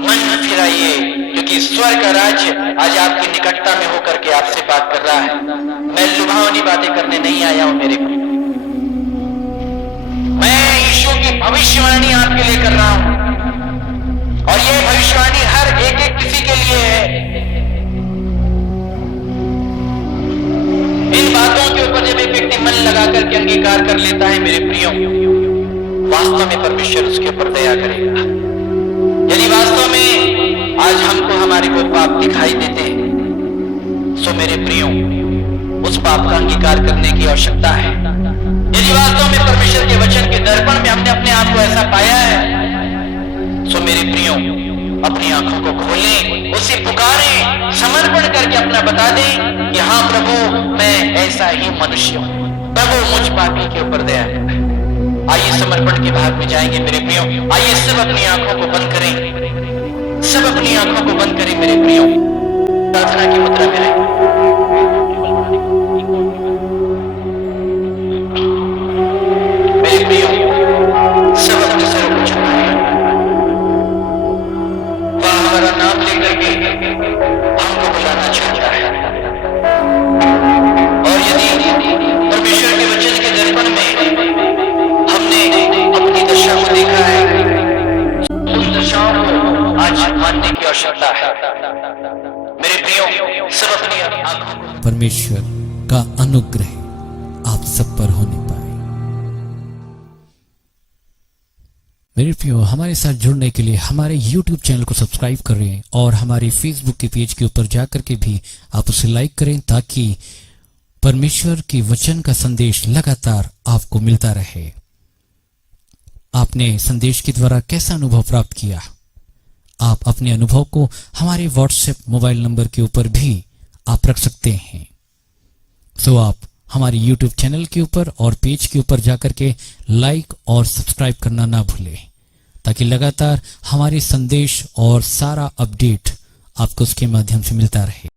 मन न फिराइए, क्योंकि स्वर्ग का राज्य आज आपकी निकटता में होकर के आपसे बात कर रहा है। मैं लुभावनी बातें करने नहीं आया हूं मेरे प्रियो, मैं यीशु की भविष्यवाणी आपके लिए कर रहा हूं और यह भविष्यवाणी हर एक किसी के लिए है। इन बातों के ऊपर जब एक व्यक्ति मन लगा करके अंगीकार कर लेता है मेरे प्रियो, वास्तव में परमेश्वर उसके ऊपर दया करेगा। यदि वास्तव में आज हमको हमारे कोई पाप दिखाई देते हैं सो मेरे प्रियो उस पाप का अंगीकार करने की आवश्यकता है। यदि वास्तव में परमेश्वर के वचन के दर्पण में हमने अपने आप को ऐसा पाया है सो मेरे प्रियो अपनी आंखों को खोलें, उसे पुकारें, समर्पण करके अपना बता दें कि हाँ प्रभु मैं ऐसा ही मनुष्य हूं, प्रभु मुझ पापी के ऊपर दया करें। आइए समर्पण के भाग में जाएंगे मेरे प्रियो। आइए सब अपनी आंखों को बंद करें, सब अपनी आंखों को बंद करें मेरे प्रियो। प्रार्थना की मुद्रा में रहें। मेरे प्रियो सब अपने सर को झुकाएं। वह हमारा नाम लेकर के हमको बुलाना चाहता है और यदि परमेश्वर के वचन के दर्पण में हमने अपनी दशा को देखा है, उन दशाओं को आज मानने की आवश्यकता है मेरे प्रियो। सब अपनी आंखों को परमेश्वर का अनुग्रह आप सब पर होने पाए। मेरे प्रियो हमारे साथ जुड़ने के लिए हमारे YouTube चैनल को सब्सक्राइब करें और हमारे Facebook के पेज के ऊपर जाकर के भी आप उसे लाइक करें, ताकि परमेश्वर के वचन का संदेश लगातार आपको मिलता रहे। आपने संदेश के द्वारा कैसा अनुभव प्राप्त किया? आप अपने अनुभव को हमारे WhatsApp मोबाइल नंबर के ऊपर भी आप रख सकते हैं। सो आप हमारे YouTube चैनल के ऊपर और पेज के ऊपर जाकर के लाइक और सब्सक्राइब करना ना भूलें, ताकि लगातार हमारे संदेश और सारा अपडेट आपको उसके माध्यम से मिलता रहे।